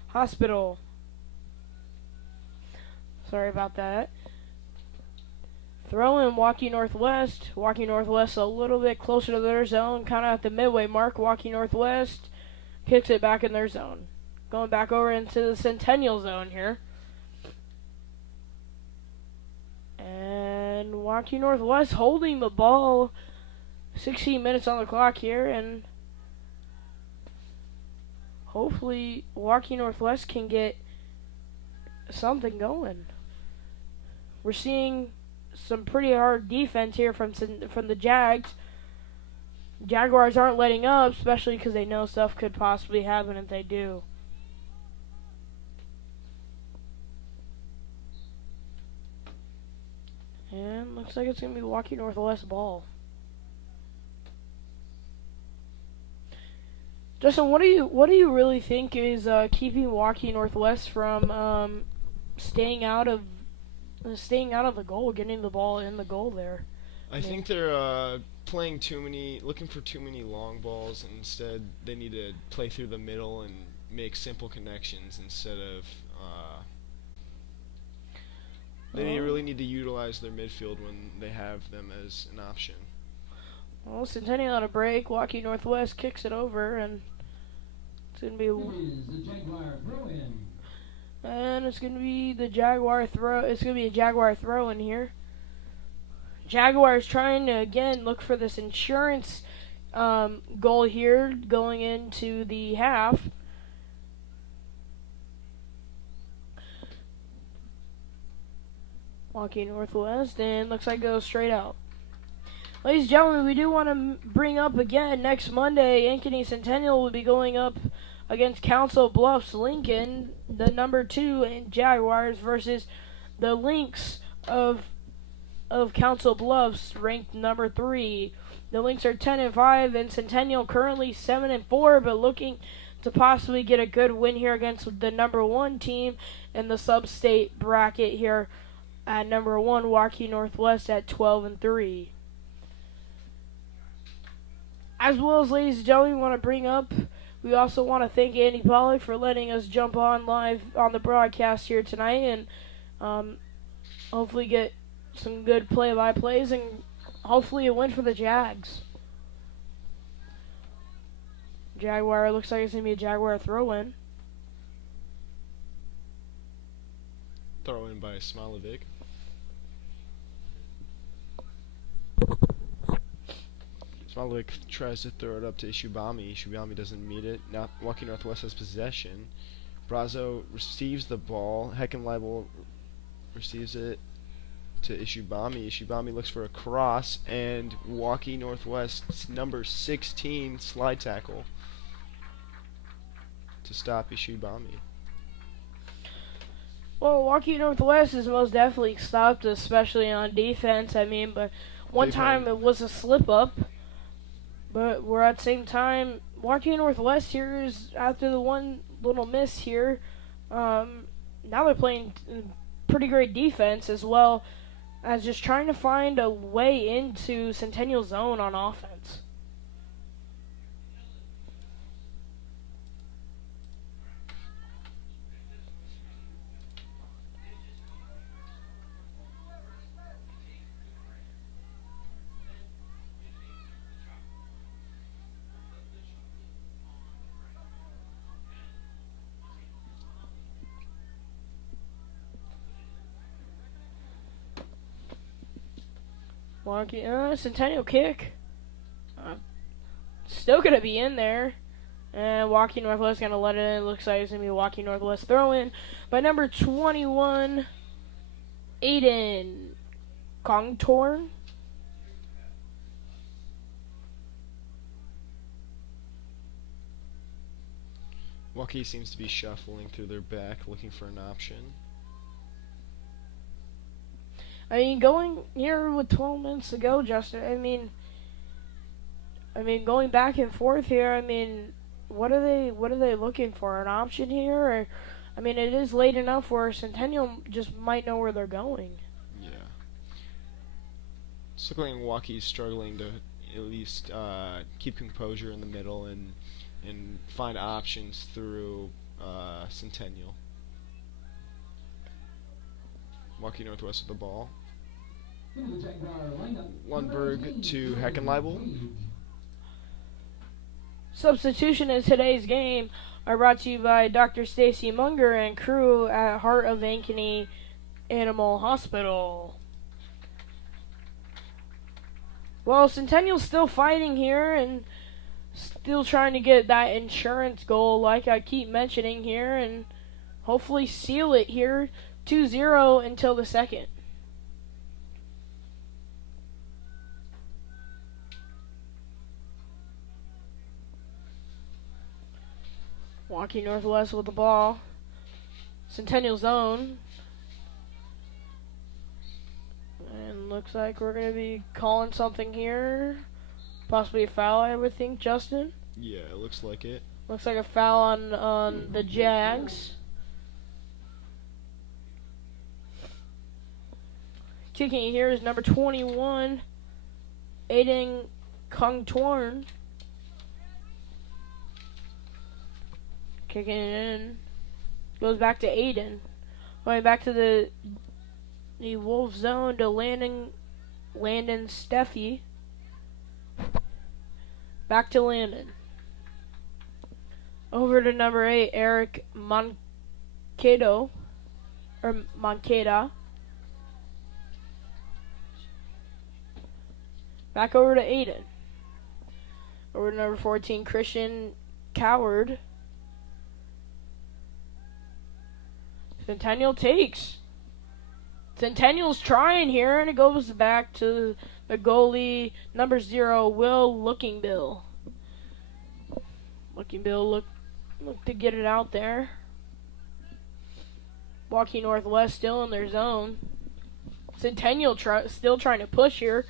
Hospital. Sorry about that. Throw in Waukee Northwest. Waukee Northwest a little bit closer to their zone, kind of at the midway mark. Waukee Northwest kicks it back in their zone. Going back over into the Centennial zone here. And Waukee Northwest holding the ball. 16 minutes on the clock here, and hopefully Waukee Northwest can get something going. We're seeing some pretty hard defense here from the Jags. Jaguars aren't letting up, especially because they know stuff could possibly happen if they do. And looks like it's going to be Waukee Northwest ball. Justin, what do you really think is keeping Waukee Northwest from staying out of the goal, getting the ball in the goal there? I think they're looking for too many long balls, and instead they need to play through the middle and make simple connections instead of they really need to utilize their midfield when they have them as an option. Well, Centennial on a break. Waukee Northwest kicks it over, and it's going to be the Jaguar throw-in. And it's going to be the Jaguar throw. It's going to be a Jaguar throw in here. Jaguars trying to again look for this insurance goal here going into the half. Waukee Northwest, and looks like it goes straight out. Ladies and gentlemen, we do want to bring up again, next Monday, Ankeny Centennial will be going up against Council Bluffs Lincoln, the number 2 Jaguars, versus the Lynx of Council Bluffs, ranked number 3. The Lynx are 10-5, and Centennial currently 7-4, but looking to possibly get a good win here against the number 1 team in the sub-state bracket here at number 1, Waukee Northwest at 12-3. As well as, ladies and gentlemen, we want to bring up, we also want to thank Andy Pollock for letting us jump on live on the broadcast here tonight, and hopefully get some good play-by-plays and hopefully a win for the Jags. Jaguar, looks like it's going to be a Jaguar throw-in. Throw in by Smilovic. Smilovic tries to throw it up to Ishubami. Ishubami doesn't meet it. Now Waukee Northwest has possession. Brazo receives the ball. Heckenleibel receives it to Ishubami. Ishubami looks for a cross, and Waukee Northwest's number 16 slide tackle to stop Ishubami. Well, Waukee Northwest is most definitely stopped, especially on defense. I mean, but one time it was a slip-up, but we're at the same time, Waukee Northwest here is, after the one little miss here, now they're playing pretty great defense as well as just trying to find a way into Centennial zone on offense. Centennial kick. Still going to be in there. And Waukee Northwest going to let it in. Looks like it's going to be a Waukee Northwest throw in by number 21, Aiden Kongtorn. Waukee seems to be shuffling through their back, looking for an option. I mean, going here with 12 minutes to go, Justin, I mean, going back and forth here, I mean, what are they looking for? An option here? Or, I mean, it is late enough where Centennial just might know where they're going. Yeah. It's looking like Waukee's struggling to at least keep composure in the middle and find options through Centennial. Waukee Northwest with the ball. Lundberg to Heckenleibel. Substitution in today's game are brought to you by Dr. Stacy Munger and crew at Heart of Ankeny Animal Hospital. Well, Centennial's still fighting here and still trying to get that insurance goal like I keep mentioning here and hopefully seal it here 2-0 until the second. Waukee Northwest with the ball. Centennial zone. And looks like we're going to be calling something here. Possibly a foul, I would think, Justin. Yeah, it looks like it. Looks like a foul on the Jags. Kicking here is number 21, Aiden Kongtorn. Kicking it in. Goes back to Aiden. Going back to the Wolf zone to Landon Steffi. Back to Landon. Over to number 8, Eric Moncada. Back over to Aiden. Over to number 14, Christian Coward. Centennial takes. Centennial's trying here, and it goes back to the goalie, number 0, Will Lookingbill. Lookingbill look to get it out there. Waukee Northwest still in their zone. Centennial still trying to push here.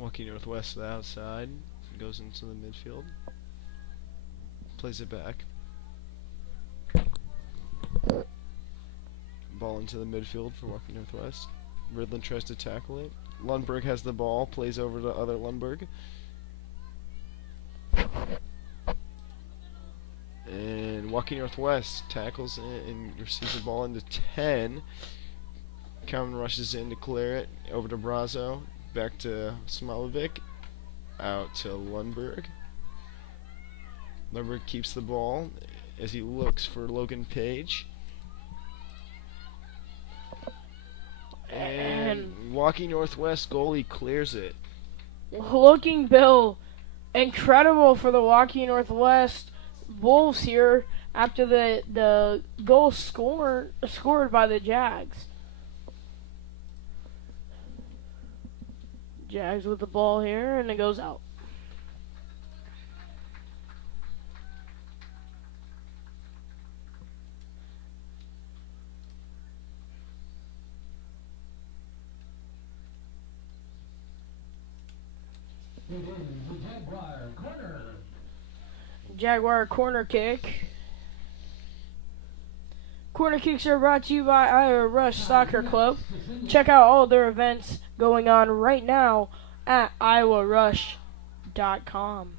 Waukee Northwest to the outside, goes into the midfield, plays it back. Ball into the midfield for Waukee Northwest. Ridland tries to tackle it. Lundberg has the ball, plays over to other Lundberg. And Waukee Northwest tackles it and receives the ball into 10. Cameron rushes in to clear it, over to Brazo. Back to Smilovic, out to Lundberg. Lundberg keeps the ball as he looks for Logan Page. And Waukee Northwest goalie clears it. Lookingbill, incredible for the Waukee Northwest Wolves here after the goal scored by the Jags. Jags with the ball here, and it goes out. It is the Jaguar corner. Jaguar corner kick. Corner kicks are brought to you by Iowa Rush Soccer Club. Check out all their events going on right now at iowarush.com.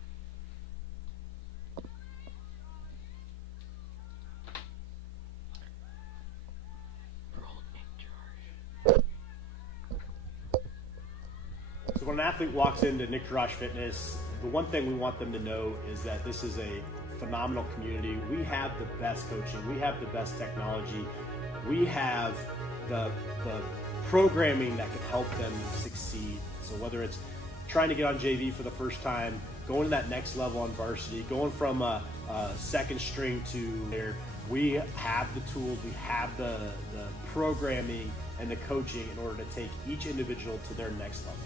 So when an athlete walks into Nick Rush Fitness, the one thing we want them to know is that this is a phenomenal community. We have the best coaching. We have the best technology. We have the programming that can help them succeed. So whether it's trying to get on JV for the first time, going to that next level on varsity, going from a second string to there, we have the tools, we have the programming and the coaching in order to take each individual to their next level.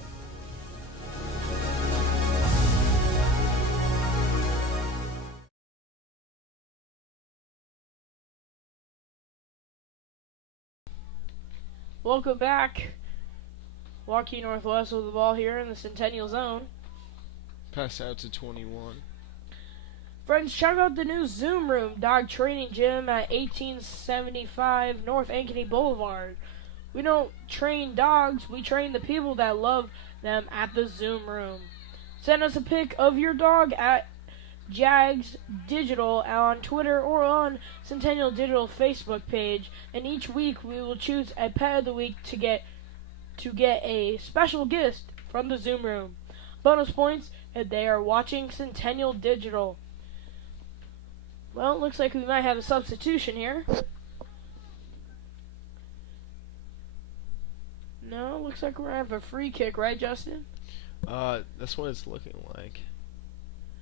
Welcome back. Waukee Northwest with the ball here in the Centennial zone. Pass out to 21. Friends, check out the new Zoom Room Dog Training Gym at 1875 North Ankeny Boulevard. We don't train dogs, we train the people that love them at the Zoom Room. Send us a pic of your dog at Jags Digital on Twitter or on Centennial Digital Facebook page, and each week we will choose a pet of the week to get a special gift from the Zoom Room. Bonus points if they are watching Centennial Digital. Well, it looks like we might have a substitution here. No, it looks like we're going to have a free kick, right, Justin? That's what it's looking like.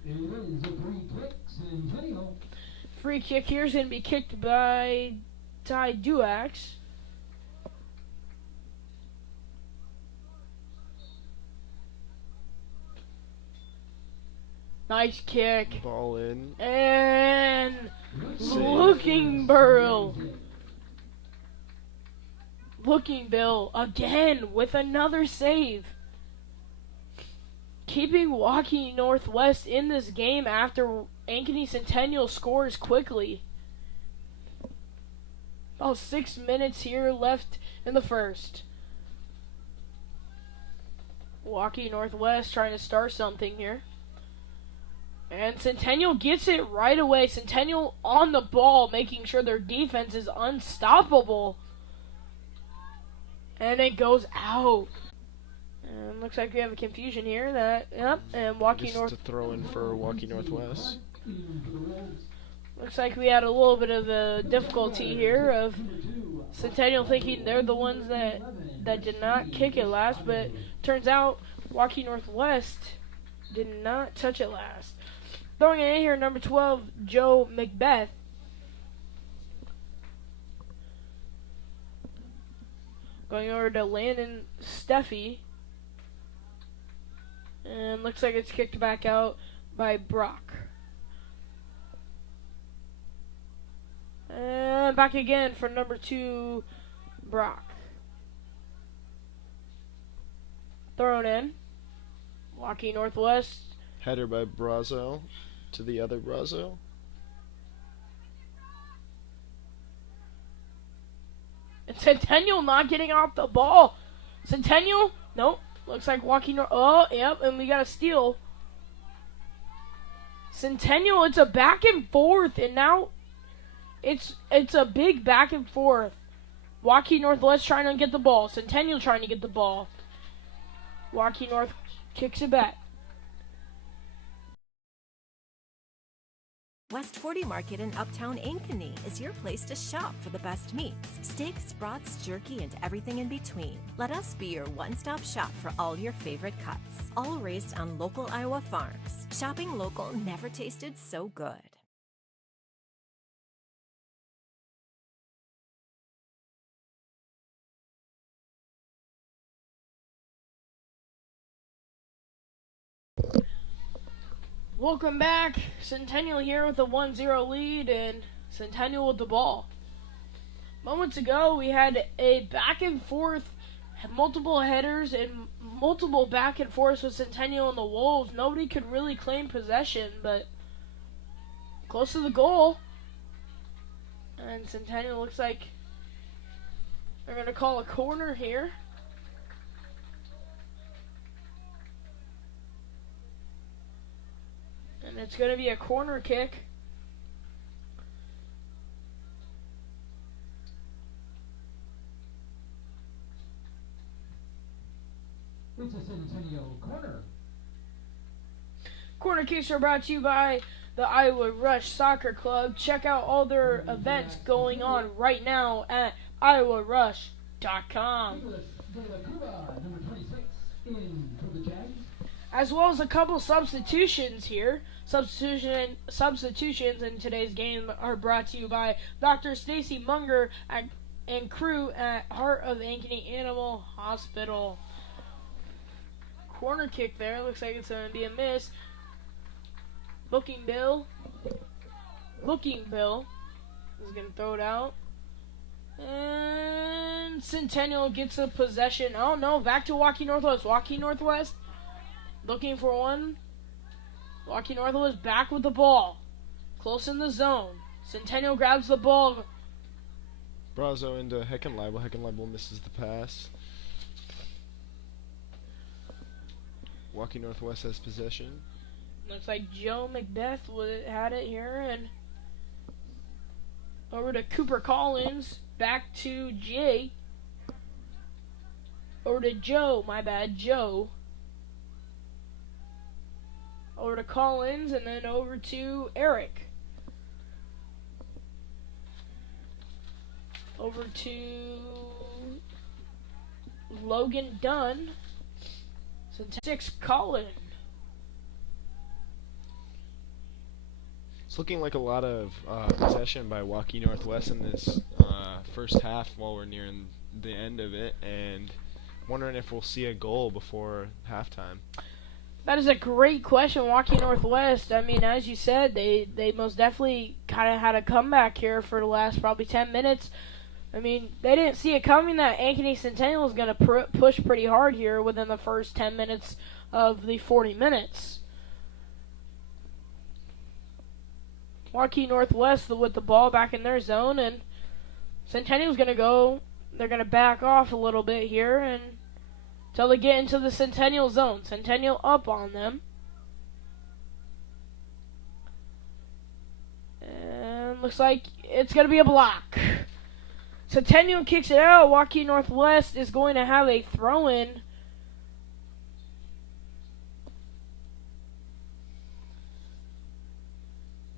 It is a free kick, Centennial. Free kick here is going to be kicked by Ty Duax. Nice kick. Ball in. And Save. Lookingbill again with another save. Keeping Waukee Northwest in this game after Ankeny Centennial scores quickly. About 6 minutes here left in the first. Waukee Northwest trying to start something here. And Centennial gets it right away. Centennial on the ball, making sure their defense is unstoppable. And it goes out. And looks like we have a confusion here. And Waukee North to throw in for Waukee Northwest. Looks like we had a little bit of a difficulty here of Centennial thinking they're the ones that did not kick it last, but turns out Waukee Northwest did not touch it last. Throwing it in here, number 12, Joe Macbeth. Going over to Landon Steffi. And looks like it's kicked back out by Brock. And back again for number 2, Brock. Thrown in. Waukee Northwest. Header by Brazo to the other Brazo. And Centennial not getting off the ball. Centennial? Nope. Looks like Waukee North. Oh, yep. And we got a steal. Centennial, it's a back and forth. And now it's a big back and forth. Waukee Northwest trying to get the ball. Centennial trying to get the ball. Waukee North kicks it back. West 40 Market in Uptown Ankeny is your place to shop for the best meats. Steaks, brats, jerky, and everything in between. Let us be your one-stop shop for all your favorite cuts. All raised on local Iowa farms. Shopping local never tasted so good. Welcome back. Centennial here with a 1-0 lead, and Centennial with the ball. Moments ago, we had a back and forth, multiple headers, and multiple back and forths with Centennial and the Wolves. Nobody could really claim possession, but close to the goal. And Centennial looks like they're going to call a corner here. And it's going to be a corner kick. It's a Centennial corner. Corner kicks are brought to you by the Iowa Rush Soccer Club. Check out all their events going on right now at iowarush.com. Number 26 in for the Jags. As well as a couple substitutions here. Substitutions in today's game are brought to you by Dr. Stacy Munger and crew at Heart of Ankeny Animal Hospital. Corner kick there. Looks like it's going to be a miss. Booking Bill is going to throw it out. And Centennial gets a possession. Oh no, back to Waukee Northwest. Waukee Northwest looking for one. Waukee Northwest back with the ball. Close in the zone. Centennial grabs the ball. Brazo into Heckenleibel. Heckenleibel misses the pass. Waukee Northwest has possession. Looks like Joe Macbeth had it here, and over to Cooper Collins. Back to Jay. Over to Joe. My bad, Joe. Over to Collins, and then over to Eric. Over to Logan Dunn. 6 Collins. It's looking like a lot of possession by Waukee Northwest in this first half while we're nearing the end of it, and wondering if we'll see a goal before halftime. That is a great question, Waukee Northwest. I mean, as you said, they most definitely kind of had a comeback here for the last probably 10 minutes. I mean, they didn't see it coming that Ankeny Centennial was going to push pretty hard here within the first 10 minutes of the 40 minutes. Waukee Northwest with the ball back in their zone, and Centennial's going to go. They're going to back off a little bit here and until they get into the Centennial zone. Centennial up on them. And looks like it's going to be a block. Centennial kicks it out. Waukee Northwest is going to have a throw-in.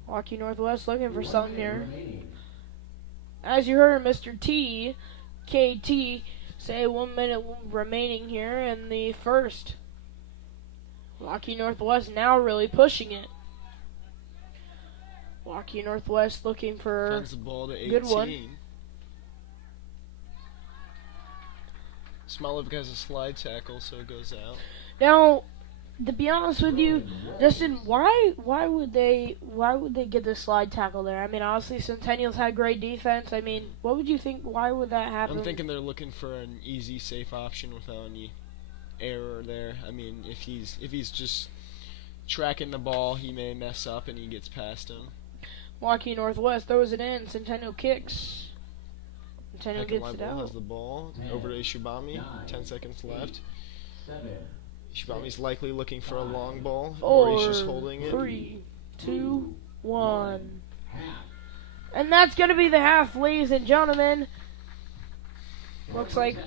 Waukee Northwest looking for something here. As you heard Mr. T, KT, say 1 minute remaining here in the first. Waukee Northwest now really pushing it. Waukee Northwest looking for Finds the ball to 18. Good one. Smoliv has a slide tackle, so it goes out. Now, to be honest with you, Justin, why would they get the slide tackle there? I mean, honestly, Centennial's had great defense. I mean, what would you think? Why would that happen? I'm thinking they're looking for an easy, safe option without any error there. I mean, if he's just tracking the ball, he may mess up and he gets past him. Waukee Northwest throws it in. Centennial kicks. Centennial gets it out. Has the ball over to Ishibami. 10 seconds left. Ishibami's likely looking for a long ball, or he's just holding it. 3, 2, 1. And that's going to be the half, ladies and gentlemen. Looks like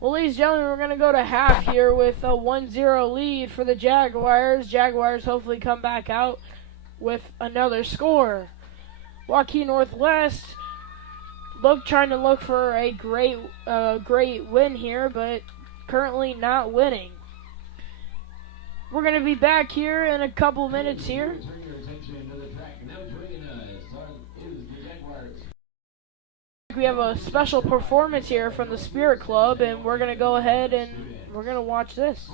well, ladies and gentlemen, we're going to go to half here with a 1-0 lead for the Jaguars. Jaguars hopefully come back out with another score. Waukee Northwest trying to look for a great win here, but currently not winning. We're going to be back here in a couple minutes here. We have a special performance here from the Spirit Club, and we're going to go ahead and we're going to watch this.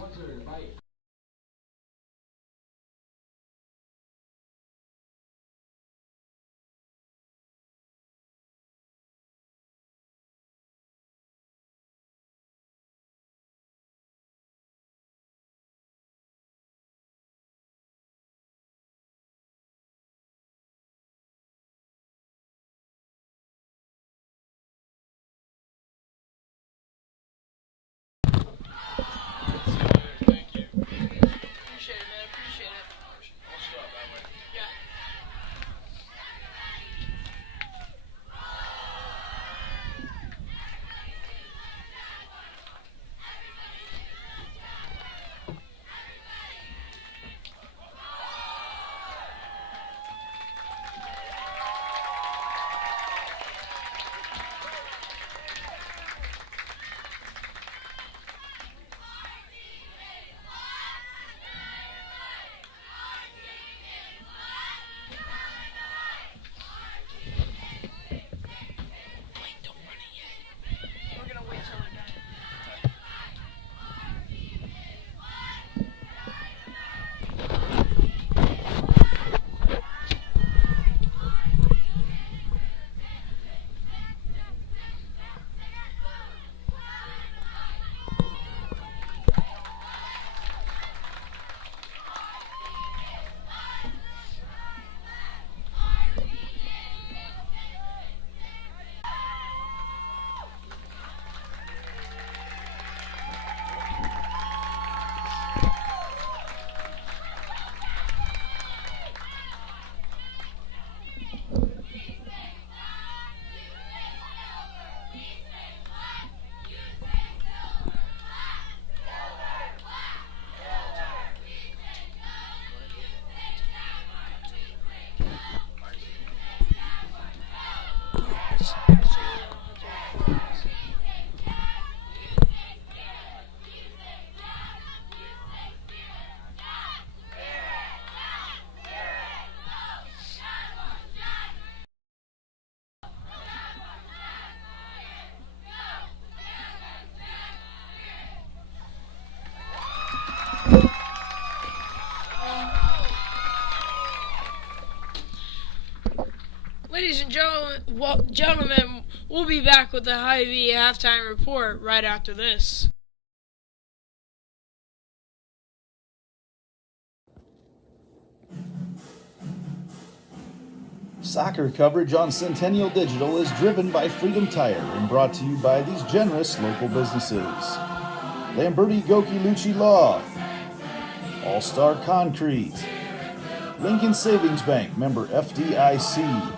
Ladies and gentlemen, we'll be back with the Hy-Vee halftime report right after this. Soccer coverage on Centennial Digital is driven by Freedom Tire and brought to you by these generous local businesses. Lamberti Goki Lucci Law, All-Star Concrete, Lincoln Savings Bank, member FDIC,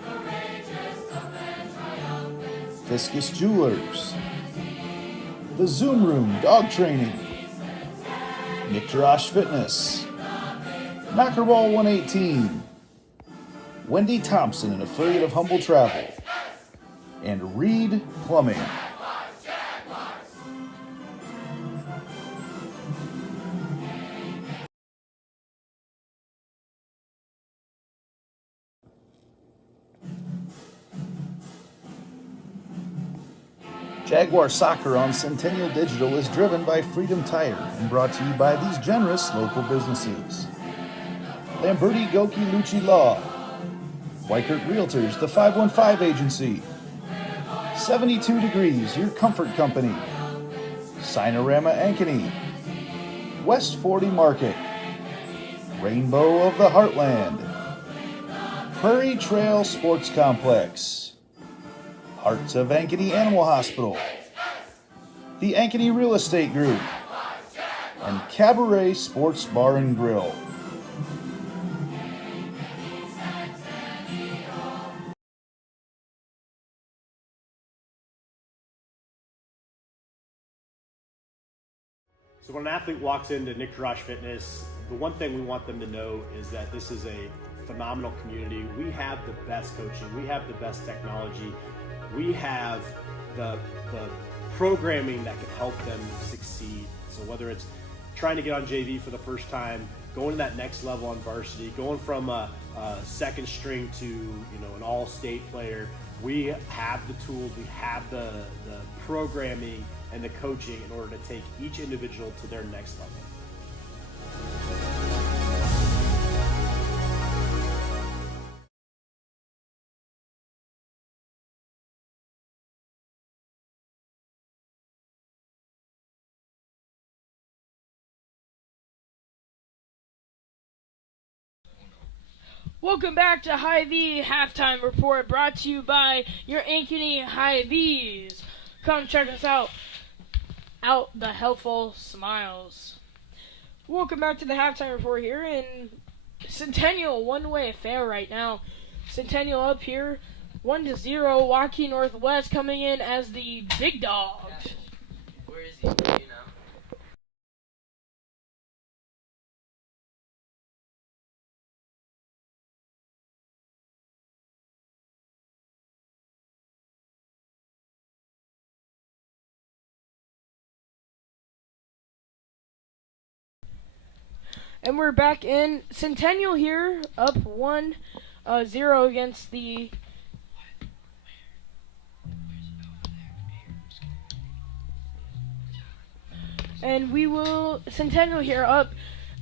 Fiscus Jewelers, The Zoom Room Dog Training, Nick Jarash Fitness, Knockerball 118, Wendy Thompson, an affiliate of Humble Travel, and Reed Plumbing. Jaguar Soccer on Centennial Digital is driven by Freedom Tire and brought to you by these generous local businesses: Lamberti Goki Lucci Law, Weichert Realtors, the 515 Agency, 72 Degrees, your comfort company, Sinorama Ankeny, West 40 Market, Rainbow of the Heartland, Prairie Trail Sports Complex, Hearts of Ankeny Animal Hospital, the Ankeny Real Estate Group, and Cabaret Sports Bar and Grill. So when an athlete walks into Nick Jarash Fitness, the one thing we want them to know is that this is a phenomenal community. We have the best coaching. We have the best technology. We have the programming that can help them succeed. So whether it's trying to get on JV for the first time, going to that next level on varsity, going from a second string to an all-state player, we have the tools, we have the programming and the coaching in order to take each individual to their next level. Welcome back to Hy-Vee Halftime Report, brought to you by your Ankeny Hy-Vees. Come check us out the Healthful Smiles. Welcome back to the Halftime Report here in Centennial, one-way affair right now. Centennial up here, 1-0. Waukee Northwest coming in as the big dogs. Where is he? Do you know? And we're back in Centennial here, up 1-0 against the... And we will... Centennial here up.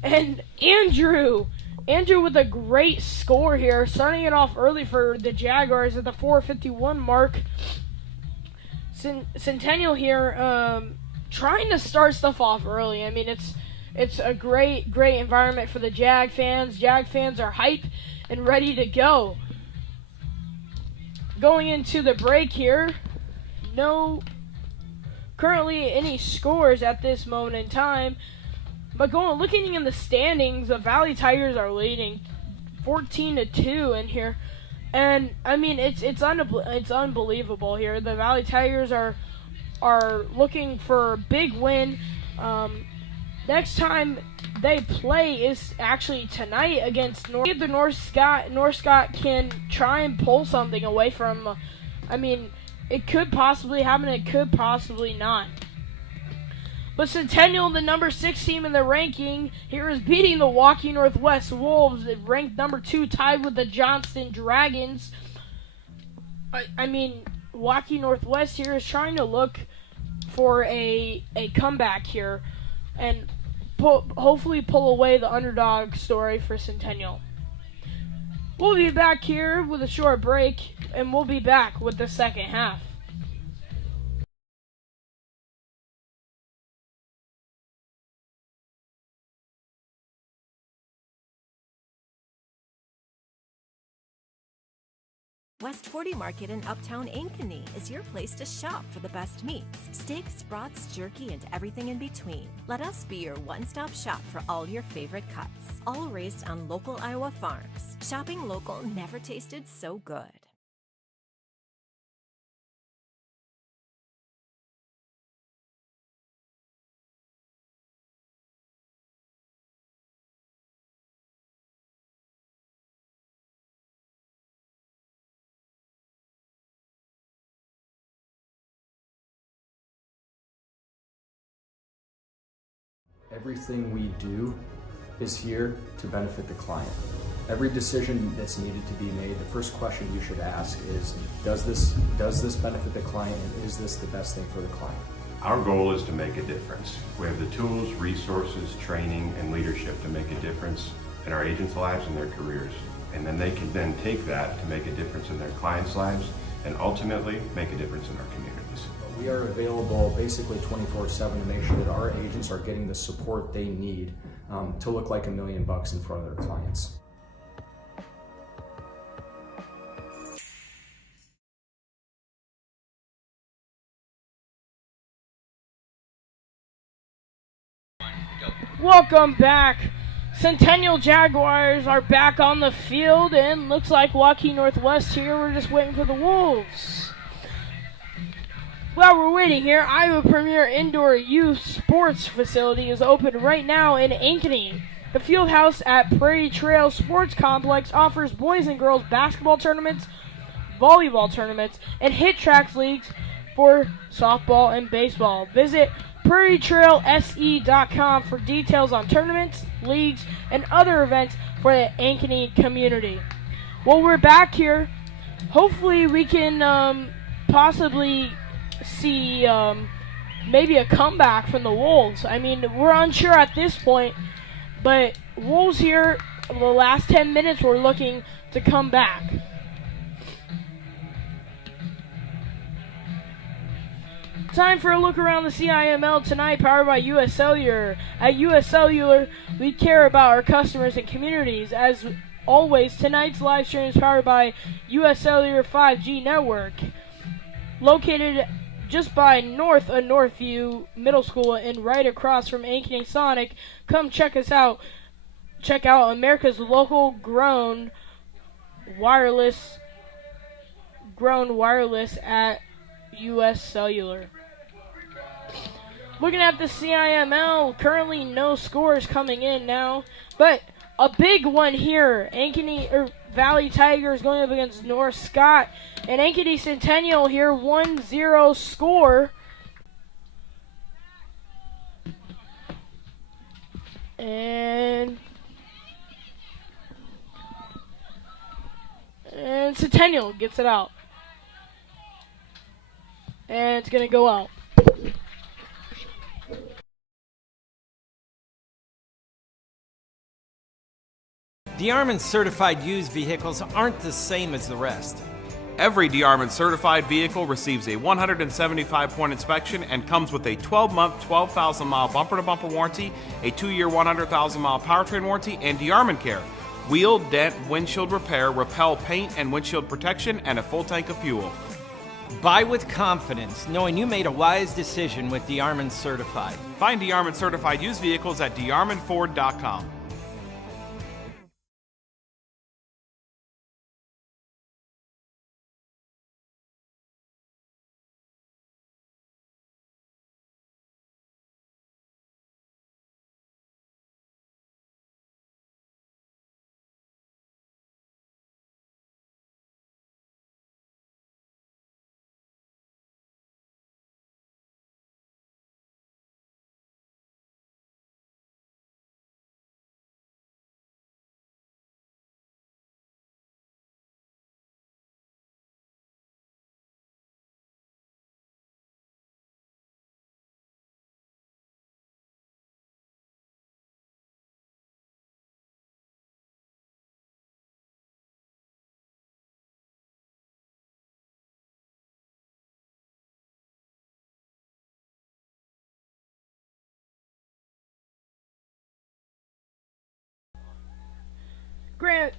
And Andrew with a great score here, starting it off early for the Jaguars at the 4:51 mark. Centennial here trying to start stuff off early. I mean, it's a great environment for the Jag fans. Jag fans are hyped and ready to go. Going into the break here, no currently any scores at this moment in time. But looking in the standings, the Valley Tigers are leading 14-2 in here. And I mean, it's unbelievable here. The Valley Tigers are looking for a big win. Next time they play is actually tonight against North. If the North Scott can try and pull something away from, I mean, it could possibly happen. It could possibly not. But Centennial, the number 6 team in the ranking, here is beating the Waukee Northwest Wolves, ranked number 2, tied with the Johnston Dragons. I mean, Waukee Northwest here is trying to look for a comeback here and hopefully pull away the underdog story for Centennial. We'll be back here with a short break, and we'll be back with the second half. West 40 Market in Uptown Ankeny is your place to shop for the best meats, steaks, brats, jerky, and everything in between. Let us be your one-stop shop for all your favorite cuts, all raised on local Iowa farms. Shopping local never tasted so good. Everything we do is here to benefit the client. Every decision that's needed to be made, the first question you should ask is, does this benefit the client, and is this the best thing for the client? Our goal is to make a difference. We have the tools, resources, training, and leadership to make a difference in our agents' lives and their careers. And then they can then take that to make a difference in their clients' lives and ultimately make a difference in our communities. We are available basically 24/7 to make sure that our agents are getting the support they need to look like $1 million in front of their clients. Welcome back. Centennial Jaguars are back on the field, and looks like Waukee Northwest here. We're just waiting for the Wolves. While we're waiting here, Iowa Premier Indoor Youth Sports Facility is open right now in Ankeny. The field house at Prairie Trail Sports Complex offers boys and girls basketball tournaments, volleyball tournaments, and hit track leagues for softball and baseball. Visit prairietrailse.com for details on tournaments, leagues, and other events for the Ankeny community. While we're back here, hopefully we can possibly see maybe a comeback from the Wolves. I mean, we're unsure at this point, but Wolves here, the last 10 minutes, we're looking to come back. Time for a look around the CIML tonight, powered by US Cellular. At US Cellular, we care about our customers and communities. As always, tonight's live stream is powered by US Cellular 5G network. Located just by north of Northview Middle School and right across from Ankeny Sonic, come check us out. Check out America's local grown wireless at US Cellular. Looking at the CIML, currently no scores coming in now, but a big one here. Ankeny Valley Tigers going up against North Scott, and Ankeny Centennial here 1-0 score. And Centennial gets it out. And it's going to go out. DeArmond certified used vehicles aren't the same as the rest. Every DeArmond certified vehicle receives a 175-point inspection and comes with a 12-month, 12,000-mile bumper-to-bumper warranty, a 2-year, 100,000-mile powertrain warranty, and DeArmond Care. Wheel, dent, windshield repair, repel paint and windshield protection, and a full tank of fuel. Buy with confidence, knowing you made a wise decision with DeArmond Certified. Find DeArmond certified used vehicles at DeArmondFord.com.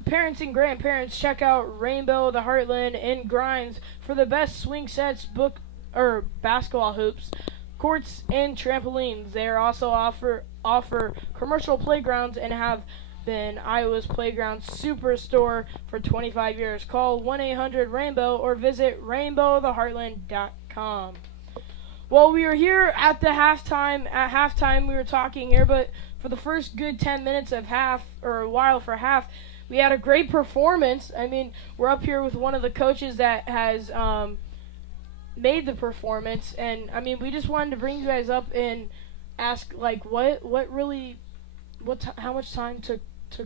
parents and grandparents, check out Rainbow, the Heartland, and Grimes for the best swing sets, basketball hoops, courts, and trampolines. They also offer commercial playgrounds and have been Iowa's playground superstore for 25 years. Call 1-800-RAINBOW or visit rainbowtheheartland.com. Well, we were here at the halftime. At halftime, we were talking here, but for the first good 10 minutes of half, or a while for half, we had a great performance. I mean, we're up here with one of the coaches that has made the performance, and I mean, we just wanted to bring you guys up and ask, like, how much time took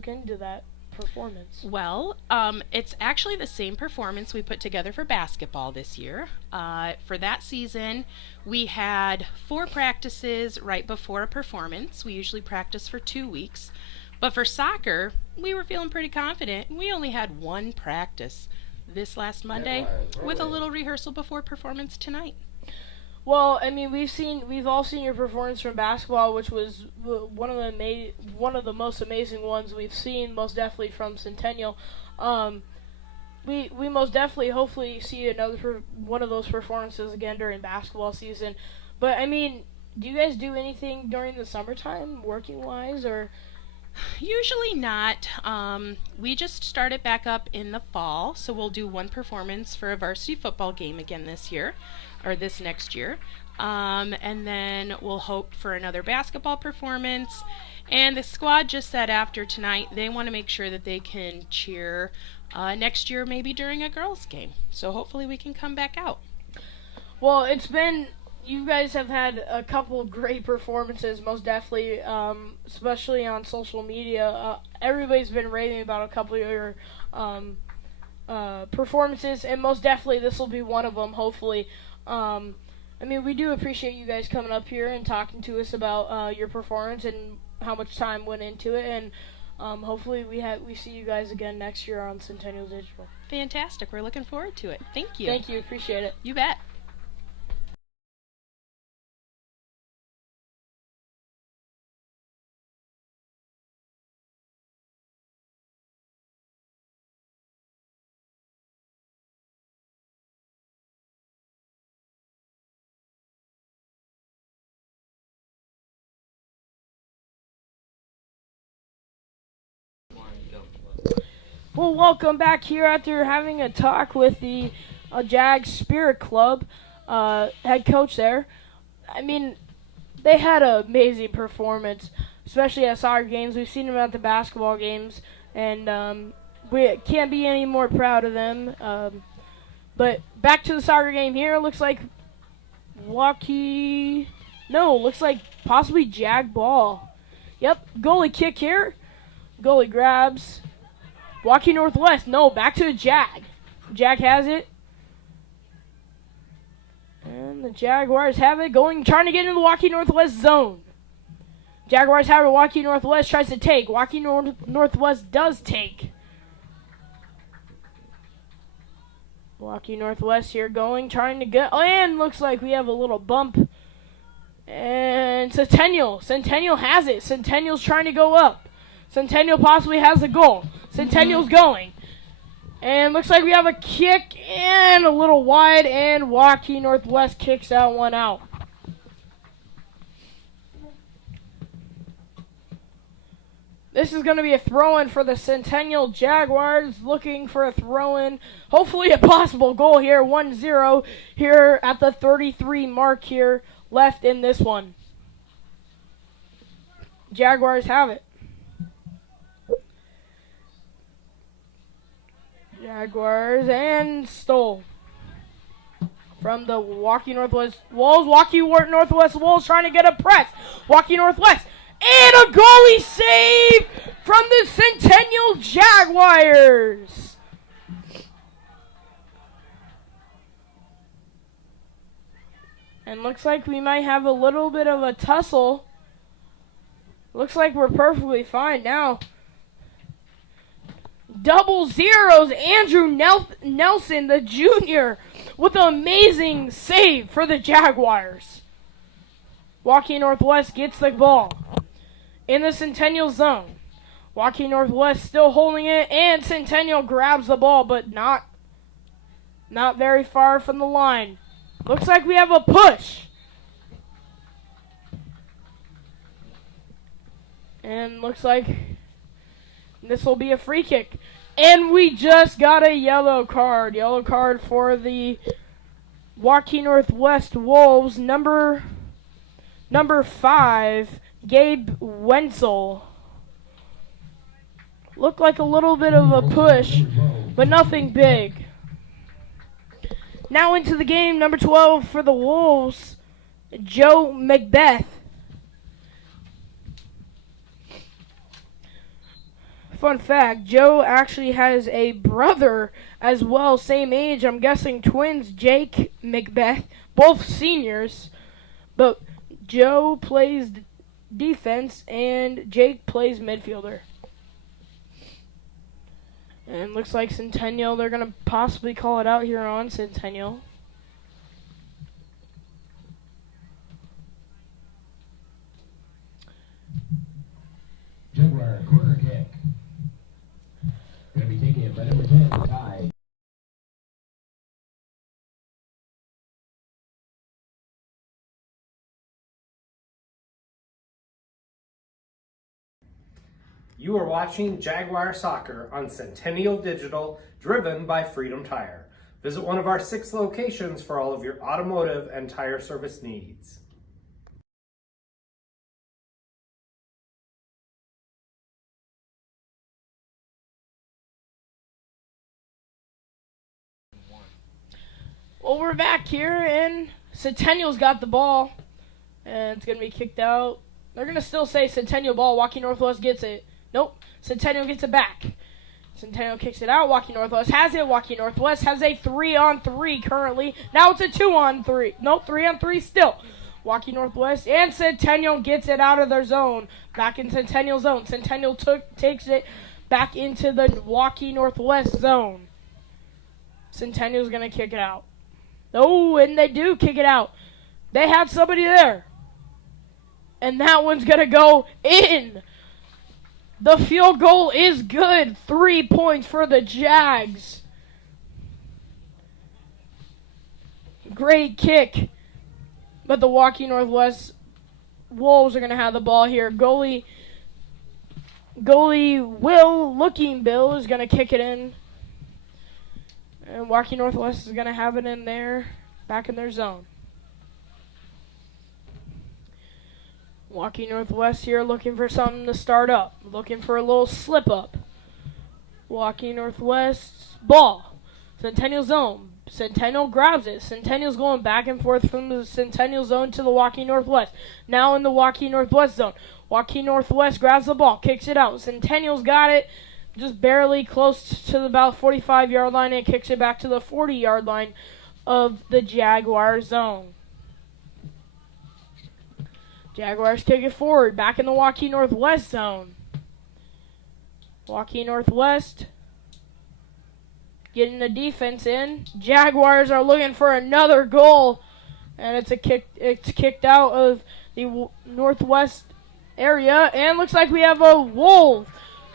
into that performance? Well, it's actually the same performance we put together for basketball this year. For that season, we had 4 practices right before a performance. We usually practice for 2 weeks. But for soccer, we were feeling pretty confident. We only had 1 practice this last Monday with a little rehearsal before performance tonight. Well, I mean, we've all seen your performance from basketball, which was one of the most amazing ones we've seen, most definitely from Centennial. We most definitely, hopefully, see another one of those performances again during basketball season. But I mean, do you guys do anything during the summertime, working wise, or? Usually not. We just started back up in the fall, so we'll do 1 performance for a varsity football game again this year, or this next year. And then we'll hope for another basketball performance. And the squad just said after tonight they want to make sure that they can cheer next year, maybe during a girls' game. So hopefully we can come back out. Well, you guys have had a couple of great performances, most definitely, especially on social media. Everybody's been raving about a couple of your performances, and most definitely this will be one of them, hopefully. I mean, we do appreciate you guys coming up here and talking to us about your performance and how much time went into it, and hopefully we see you guys again next year on Centennial Digital. Fantastic. We're looking forward to it. Thank you. Thank you. Appreciate it. You bet. Well, welcome back here after having a talk with the Jag Spirit Club head coach there. I mean, they had an amazing performance, especially at soccer games. We've seen them at the basketball games, and we can't be any more proud of them. But back to the soccer game here. Looks like Waukee. No, looks like possibly Jag ball. Yep, goalie kick here. Goalie grabs. Waukee Northwest. No, back to the Jag. Jag has it. And the Jaguars have it trying to get into the Waukee Northwest zone. Jaguars have it. Waukee Northwest tries to take. Waukee Northwest does take. Waukee Northwest here trying to get. And looks like we have a little bump. And Centennial has it. Centennial's trying to go up. Centennial possibly has the goal. Centennial's going. And looks like we have a kick and a little wide, and Waukee Northwest kicks that one out. This is going to be a throw-in for the Centennial Jaguars, looking for a throw-in. Hopefully a possible goal here, 1-0 here at the 33 mark here left in this one. Jaguars have it. Jaguars and stole from the Waukee Northwest Wolves. Waukee Northwest Wolves trying to get a press. Waukee Northwest and a goalie save from the Centennial Jaguars. And looks like we might have a little bit of a tussle. Looks like we're perfectly fine now. Double zeros, Andrew Nelson, the junior, with an amazing save for the Jaguars. Waukee Northwest gets the ball in the Centennial zone. Waukee Northwest still holding it, and Centennial grabs the ball, but not very far from the line. Looks like we have a push. And looks like this will be a free kick. And we just got a yellow card. Yellow card for the Waukee Northwest Wolves. Number 5, Gabe Wenzel. Looked like a little bit of a push, but nothing big. Now into the game, number 12 for the Wolves, Joe Macbeth. Fun fact, Joe actually has a brother as well, same age, I'm guessing twins, Jake Macbeth, both seniors. But Joe plays defense and Jake plays midfielder. And looks like Centennial, they're going to possibly call it out here on Centennial. Jaguar corner kick. Going to be taking it by number 10, Ty. You are watching Jaguar Soccer on Centennial Digital, driven by Freedom Tire. Visit one of our 6 locations for all of your automotive and tire service needs. Well, we're back here, and Centennial's got the ball, and it's going to be kicked out. They're going to still say Centennial ball. Waukee Northwest gets it. Nope. Centennial gets it back. Centennial kicks it out. Waukee Northwest has it. Waukee Northwest has a 3-on-3 currently. Now it's a 2-on-3. Nope, 3-on-3 still. Waukee Northwest and Centennial gets it out of their zone. Back in Centennial's zone. Centennial takes it back into the Waukee Northwest zone. Centennial's going to kick it out. Oh, and they do kick it out. They have somebody there. And that one's going to go in. The field goal is good. 3 points for the Jags. Great kick. But the Waukee Northwest Wolves are going to have the ball here. Goalie Will Looking Bill is going to kick it in. And Waukee Northwest is going to have it in there, back in their zone. Waukee Northwest here looking for something to start up. Looking for a little slip up. Waukee Northwest ball. Centennial zone. Centennial grabs it. Centennial's going back and forth from the Centennial zone to the Waukee Northwest. Now in the Waukee Northwest zone. Waukee Northwest grabs the ball, kicks it out. Centennial's got it just barely close to about 45-yard line and kicks it back to the 40-yard line of the Jaguar zone. Jaguars kick it forward, back in the Waukee Northwest zone. Waukee Northwest getting the defense in. Jaguars are looking for another goal, and it's kicked out of the Northwest area, and looks like we have a lone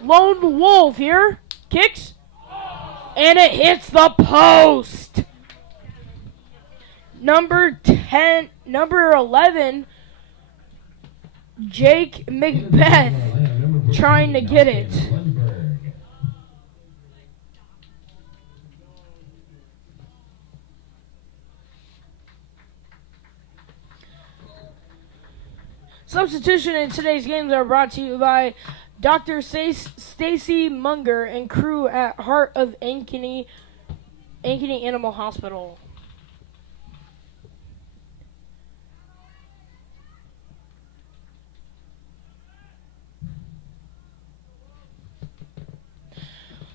wolf here. Kicks, and it hits the post. Number 11, Jake Macbeth trying to get it. Substitution in today's games are brought to you by Dr. Stacy Munger and crew at Heart of Ankeny Animal Hospital.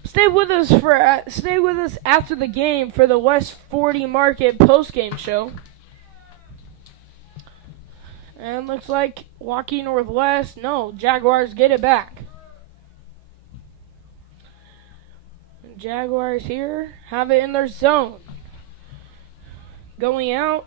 Stay with us after the game for the West 40 Market post-game show. And looks like Waukee Northwest, no, Jaguars get it back. Jaguars here have it in their zone. Going out.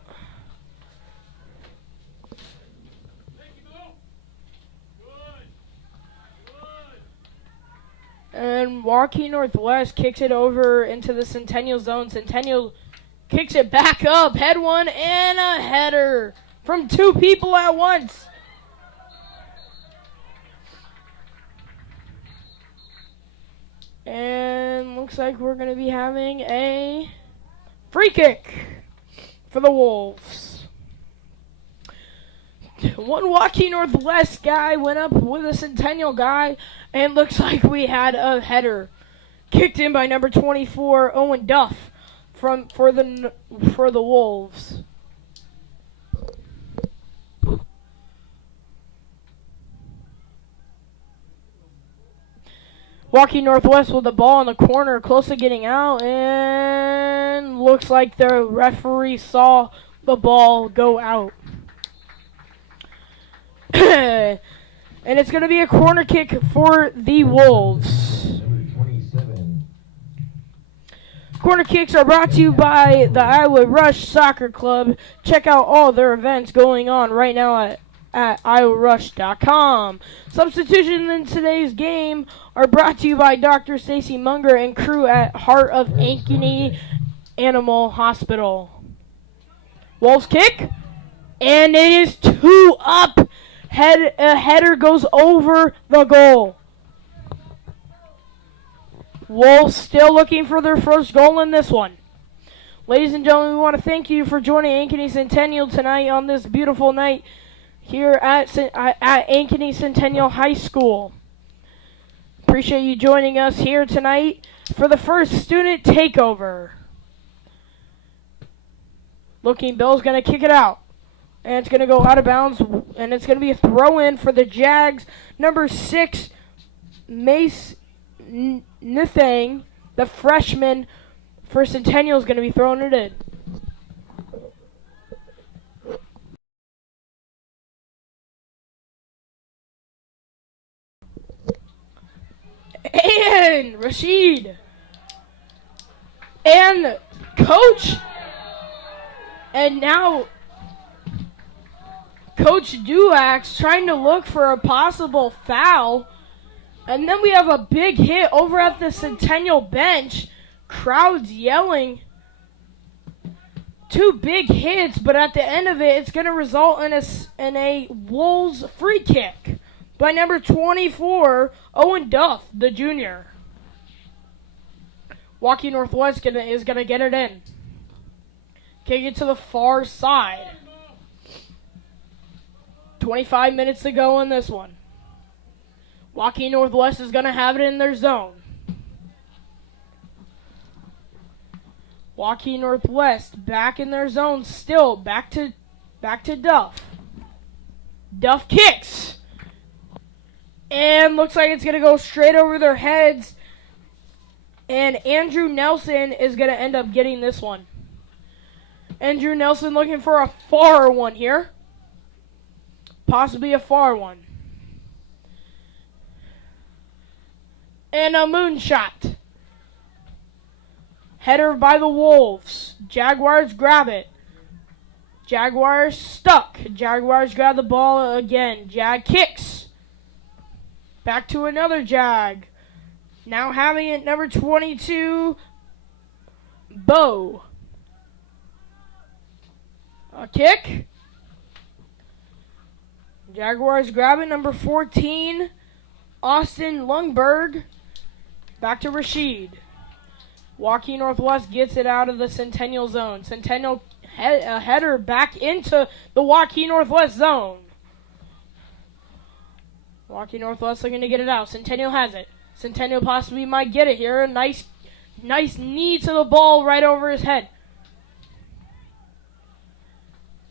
And Waukee Northwest kicks it over into the Centennial zone. Centennial kicks it back up. Head one and a header from two people at once. And looks like we're going to be having a free kick for the Wolves. One Waukee Northwest guy went up with a Centennial guy, and looks like we had a header kicked in by number 24, Owen Duff, for the Wolves. Waukee Northwest with the ball in the corner, close to getting out, and looks like the referee saw the ball go out. And it's going to be a corner kick for the Wolves. Corner kicks are brought to you by the Iowa Rush Soccer Club. Check out all their events going on right now at iowarush.com. Substitutions in today's game are brought to you by Dr. Stacy Munger and crew at Heart of Ankeny Animal Hospital. Wolves kick, and it is 2-up. A header goes over the goal. Wolves still looking for their first goal in this one. Ladies and gentlemen, we want to thank you for joining Ankeny Centennial tonight on this beautiful night here at Ankeny Centennial High School. Appreciate you joining us here tonight for the first student takeover. Looking Bill's going to kick it out. And it's going to go out of bounds, and it's going to be a throw-in for the Jags. Number 6, Mace Nithang, the freshman for Centennial, is going to be throwing it in. And Rashid. And Coach. And now Coach Duax trying to look for a possible foul. And then we have a big hit over at the Centennial bench. Crowds yelling. 2 big hits, but at the end of it, it's going to result in a Wolves free kick by number 24, Owen Duff, the junior. Waukee Northwest is going to get it in. Kick it to the far side. 25 minutes to go in this one. Waukee Northwest is going to have it in their zone. Waukee Northwest back in their zone still. Back to Duff. Duff kicks. And looks like it's going to go straight over their heads. And Andrew Nelson is going to end up getting this one. Andrew Nelson looking for a far one here. Possibly a far one. And a moonshot. Header by the Wolves. Jaguars grab it. Jaguars stuck. Jaguars grab the ball again. Jag kicks. Back to another Jag. Now having it, number 22, Bo. A kick. Jaguars grab it, number 14, Austin Lundberg. Back to Rashid. Waukee Northwest gets it out of the Centennial zone. Centennial a header back into the Waukee Northwest zone. Waukee Northwest looking to get it out. Centennial has it. Centennial possibly might get it here. A nice knee to the ball right over his head.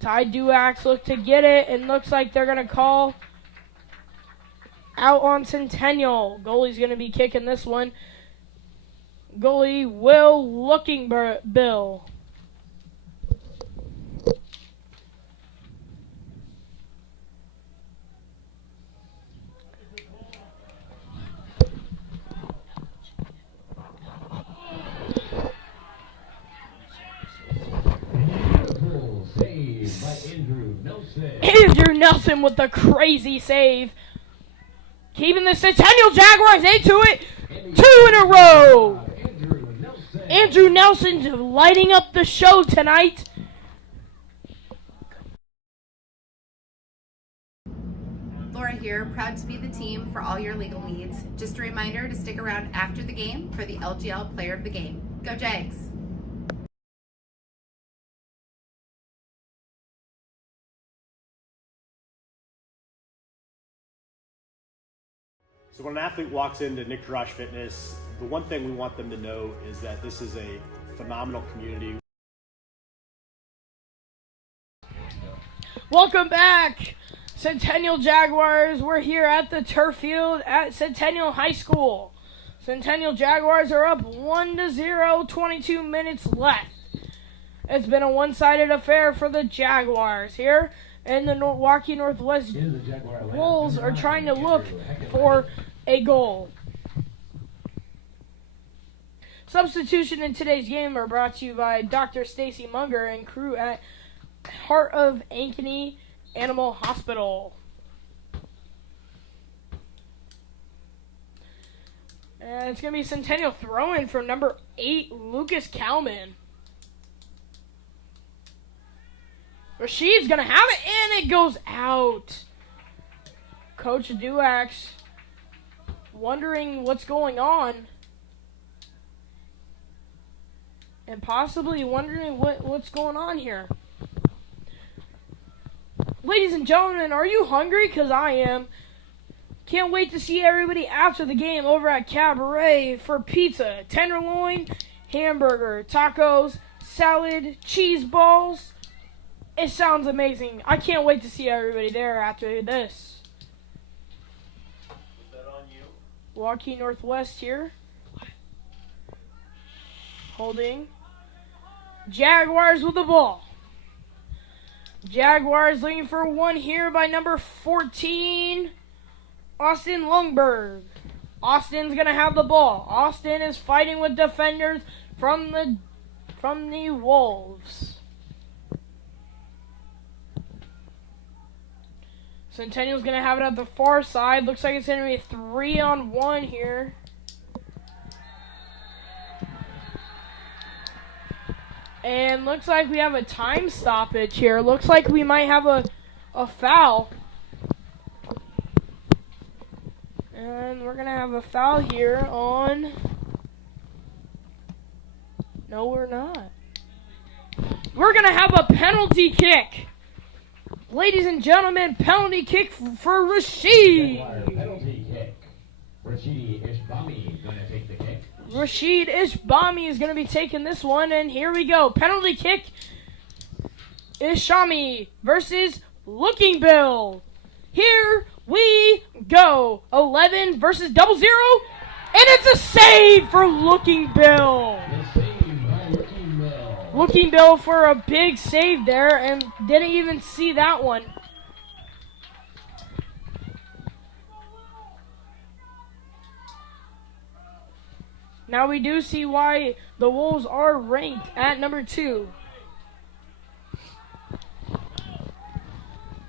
Ty Duax look to get it, and looks like they're going to call out on Centennial. Goalie's going to be kicking this one. Goalie Will Bill. Andrew Nelson with the crazy save. Keeping the Centennial Jaguars into it. 2 in a row. Andrew Nelson's lighting up the show tonight. Laura here, proud to be the team for all your legal needs. Just a reminder to stick around after the game for the LGL Player of the Game. Go Jags! So when an athlete walks into Nick Rush Fitness, the one thing we want them to know is that this is a phenomenal community. Welcome back, Centennial Jaguars. We're here at the turf field at Centennial High School. Centennial Jaguars are up 1-0, 22 minutes left. It's been a one-sided affair for the Jaguars here, and the Waukee Northwest Wolves are trying to look for a goal. Substitution in today's game are brought to you by Dr. Stacy Munger and crew at Heart of Ankeny Animal Hospital. And it's going to be Centennial throw-in from number 8, Lucas Kalman. Rashid's going to have it, and it goes out. Coach Duax wondering what's going on. And possibly wondering what's going on here. Ladies and gentlemen, are you hungry? Because I am. Can't wait to see everybody after the game over at Cabaret for pizza, tenderloin, hamburger, tacos, salad, cheese balls. It sounds amazing. I can't wait to see everybody there after this. Is that on you? Waukee Northwest here. Holding. Jaguars with the ball. Jaguars looking for one here by number 14, Austin Lungberg. Austin's going to have the ball. Austin is fighting with defenders from the Wolves. Centennial's going to have it at the far side. Looks like it's going to be a 3-on-1 here. And looks like we have a time stoppage here. Looks like we might have a foul. And we're going to have a foul here on... No, we're not. We're going to have a penalty kick. Ladies and gentlemen, penalty kick for Rashid. Penalty kick. Rashid Ishbami going to take the kick. Rashid Ishbami is going to be taking this one, and here we go. Penalty kick, Ishami versus Looking Bill. Here we go. 11 versus 00, and it's a save for Looking Bill. Looking Bill for a big save there, and didn't even see that one. Now we do see why the Wolves are ranked at number 2.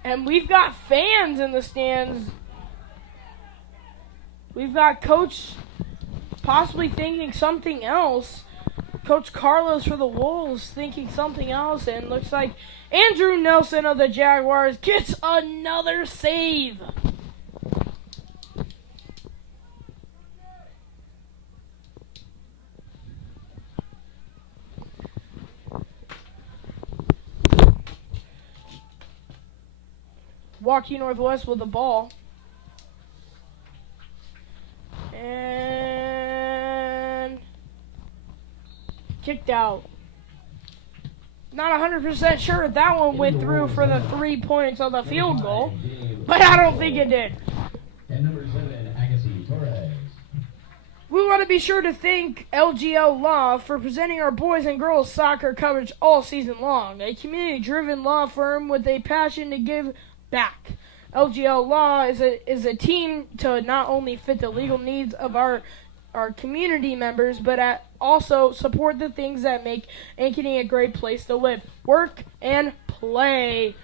And we've got fans in the stands. We've got Coach possibly thinking something else. Coach Carlos for the Wolves thinking something else. And looks like Andrew Nelson of the Jaguars gets another save. Waukee Northwest with the ball. And kicked out. Not 100% sure if that one went through for the 3 points on the field goal, but I don't think it did. And number 7, Agassi Torres. We want to be sure to thank LGL Law for presenting our boys and girls soccer coverage all season long. A community-driven law firm with a passion to give back. LGL Law is a team to not only fit the legal needs of our community members, but also support the things that make Ankeny a great place to live, work, and play.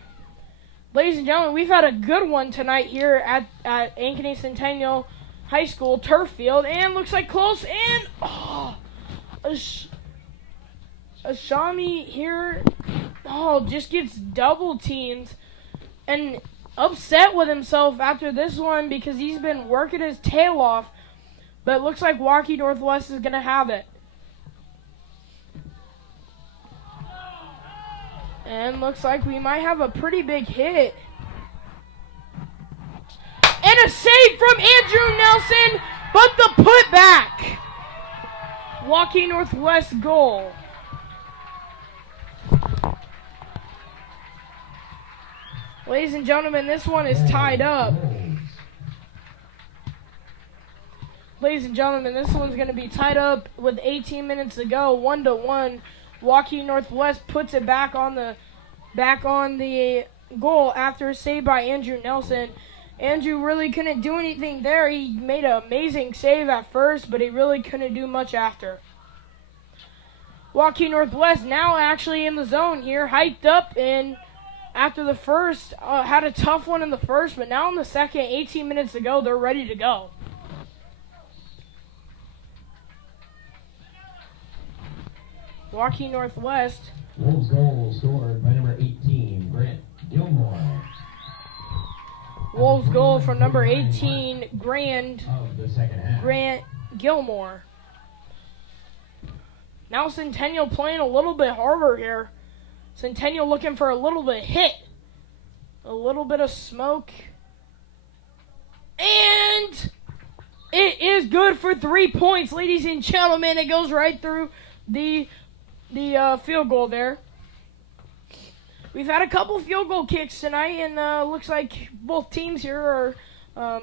Ladies and gentlemen, we've had a good one tonight here at Ankeny Centennial High School turf field, and looks like close, and Ashami here, just gets double teamed and upset with himself after this one because he's been working his tail off, but it looks like Waukee Northwest is going to have it. And looks like we might have a pretty big hit. And a save from Andrew Nelson, but the putback. Waukee Northwest goal. Ladies and gentlemen, this one is tied up. Ladies and gentlemen, this one's going to be tied up with 18 minutes to go, 1-1. Waukee Northwest puts it back on the goal after a save by Andrew Nelson. Andrew really couldn't do anything there. He made an amazing save at first, but he really couldn't do much after. Waukee Northwest now actually in the zone here, hyped up, and after the first, had a tough one in the first, but now in the second, 18 minutes to go, they're ready to go. Waukee Northwest. Wolves goal scored by number 18, Grant Gilmore. Wolves goal from number 18, Grant Gilmore. Now Centennial playing a little bit harder here. Centennial looking for a little bit of hit. A little bit of smoke. And it is good for 3 points, ladies and gentlemen. It goes right through the field goal there. We've had a couple field goal kicks tonight, and looks like both teams here are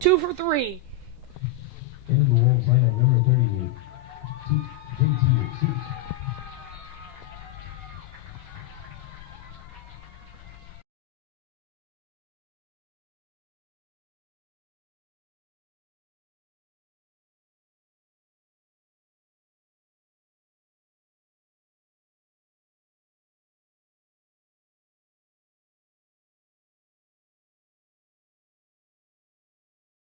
2 for 3. In the Wolves lineup, number 38, JT.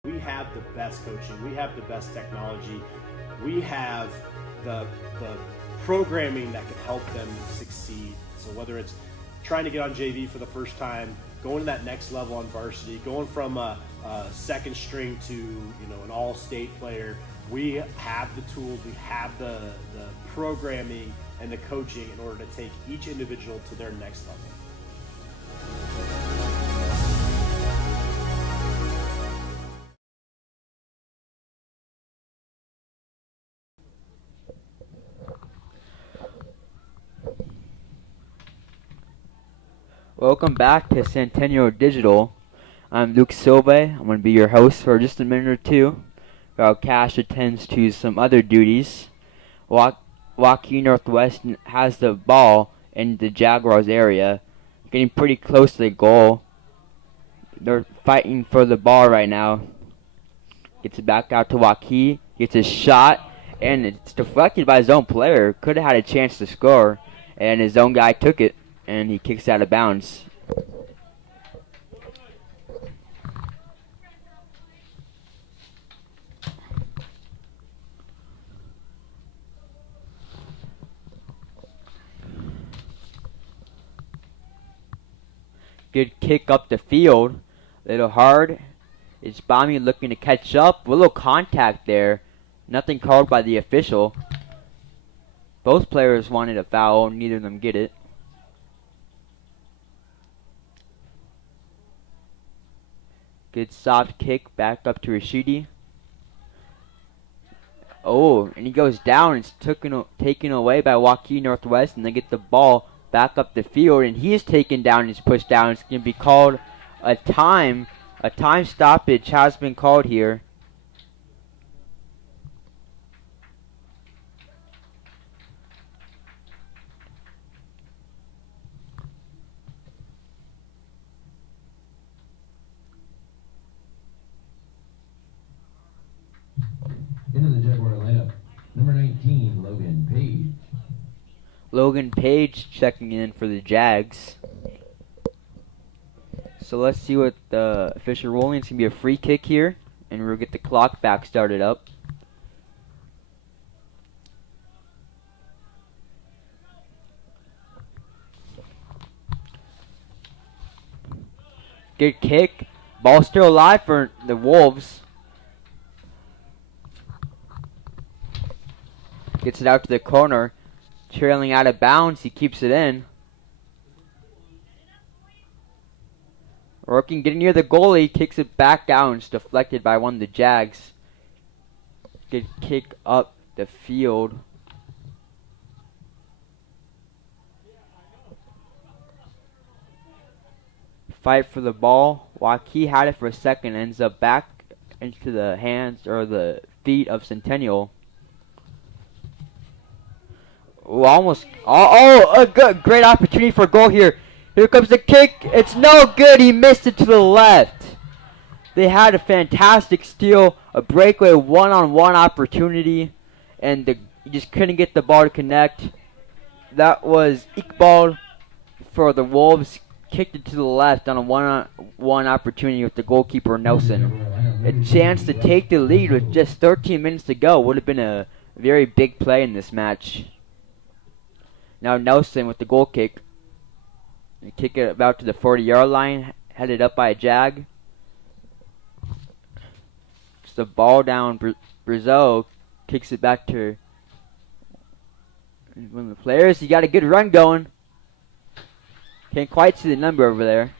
We have the best coaching. We have the best technology. We have the programming that can help them succeed. So whether it's trying to get on JV for the first time, going to that next level on varsity, going from a second string to an all-state player, we have the tools, we have the programming and the coaching in order to take each individual to their next level. Welcome back to Centennial Digital. I'm Luke Silva. I'm going to be your host for just a minute or two while Cash attends to some other duties. Waukee Northwest has the ball in the Jaguars area, getting pretty close to the goal. They're fighting for the ball right now. Gets it back out to Waukee, gets a shot, and it's deflected by his own player. Could have had a chance to score, and his own guy took it, and he kicks out of bounds. Good kick up the field. A little hard. It's Bommy looking to catch up. A little contact there. Nothing called by the official. Both players wanted a foul. Neither of them get it. Good soft kick back up to Rashidi. Oh, and he goes down. It's taken away by Waukee Northwest, and they get the ball back up the field, and he is taken down and he's pushed down. It's going to be called a time. A time stoppage has been called here. Into the Jaguar lineup, number 19, Logan Page. Logan Page checking in for the Jags. So let's see what the official ruling. It's going to be a free kick here. and we'll get the clock back started up. Good kick. Ball still alive for the Wolves. Gets it out to the corner. Trailing out of bounds. He keeps it in. Working, getting near the goalie. Kicks it back down. It's deflected by one of the Jags. Good kick up the field. Fight for the ball. Waukee had it for a second. Ends up back into the hands or the feet of Centennial. Oh, almost. A good, great opportunity for a goal here. Here comes the kick. It's no good. He missed it to the left. They had a fantastic steal, a breakaway one-on-one opportunity, and he just couldn't get the ball to connect. That was Iqbal for the Wolves. Kicked it to the left on a one-on-one opportunity with the goalkeeper Nelson. A chance to take the lead with just 13 minutes to go. Would have been a very big play in this match. Now Nelson with the goal kick. They kick it about to the 40-yard line, headed up by a Jag. It's the ball down. Brazil kicks it back to one of the players. He got a good run going. Can't quite see the number over there.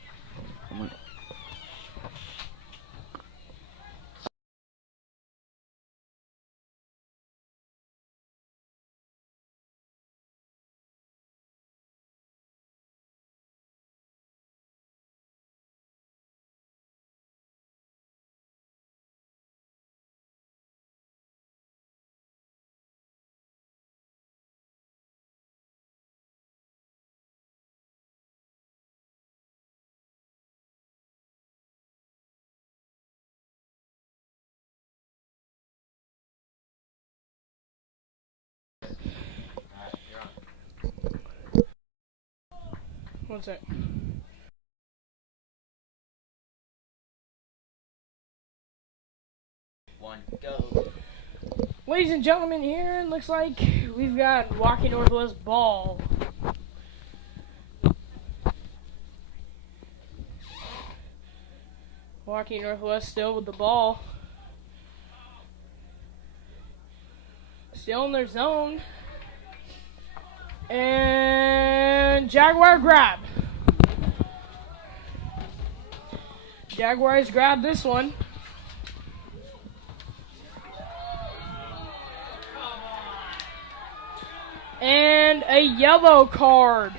One sec. One, go. Ladies and gentlemen, here it looks like we've got Waukee Northwest ball. Waukee Northwest still with the ball. Still in their zone. And Jaguar grab. Jaguars grab this one. And a yellow card.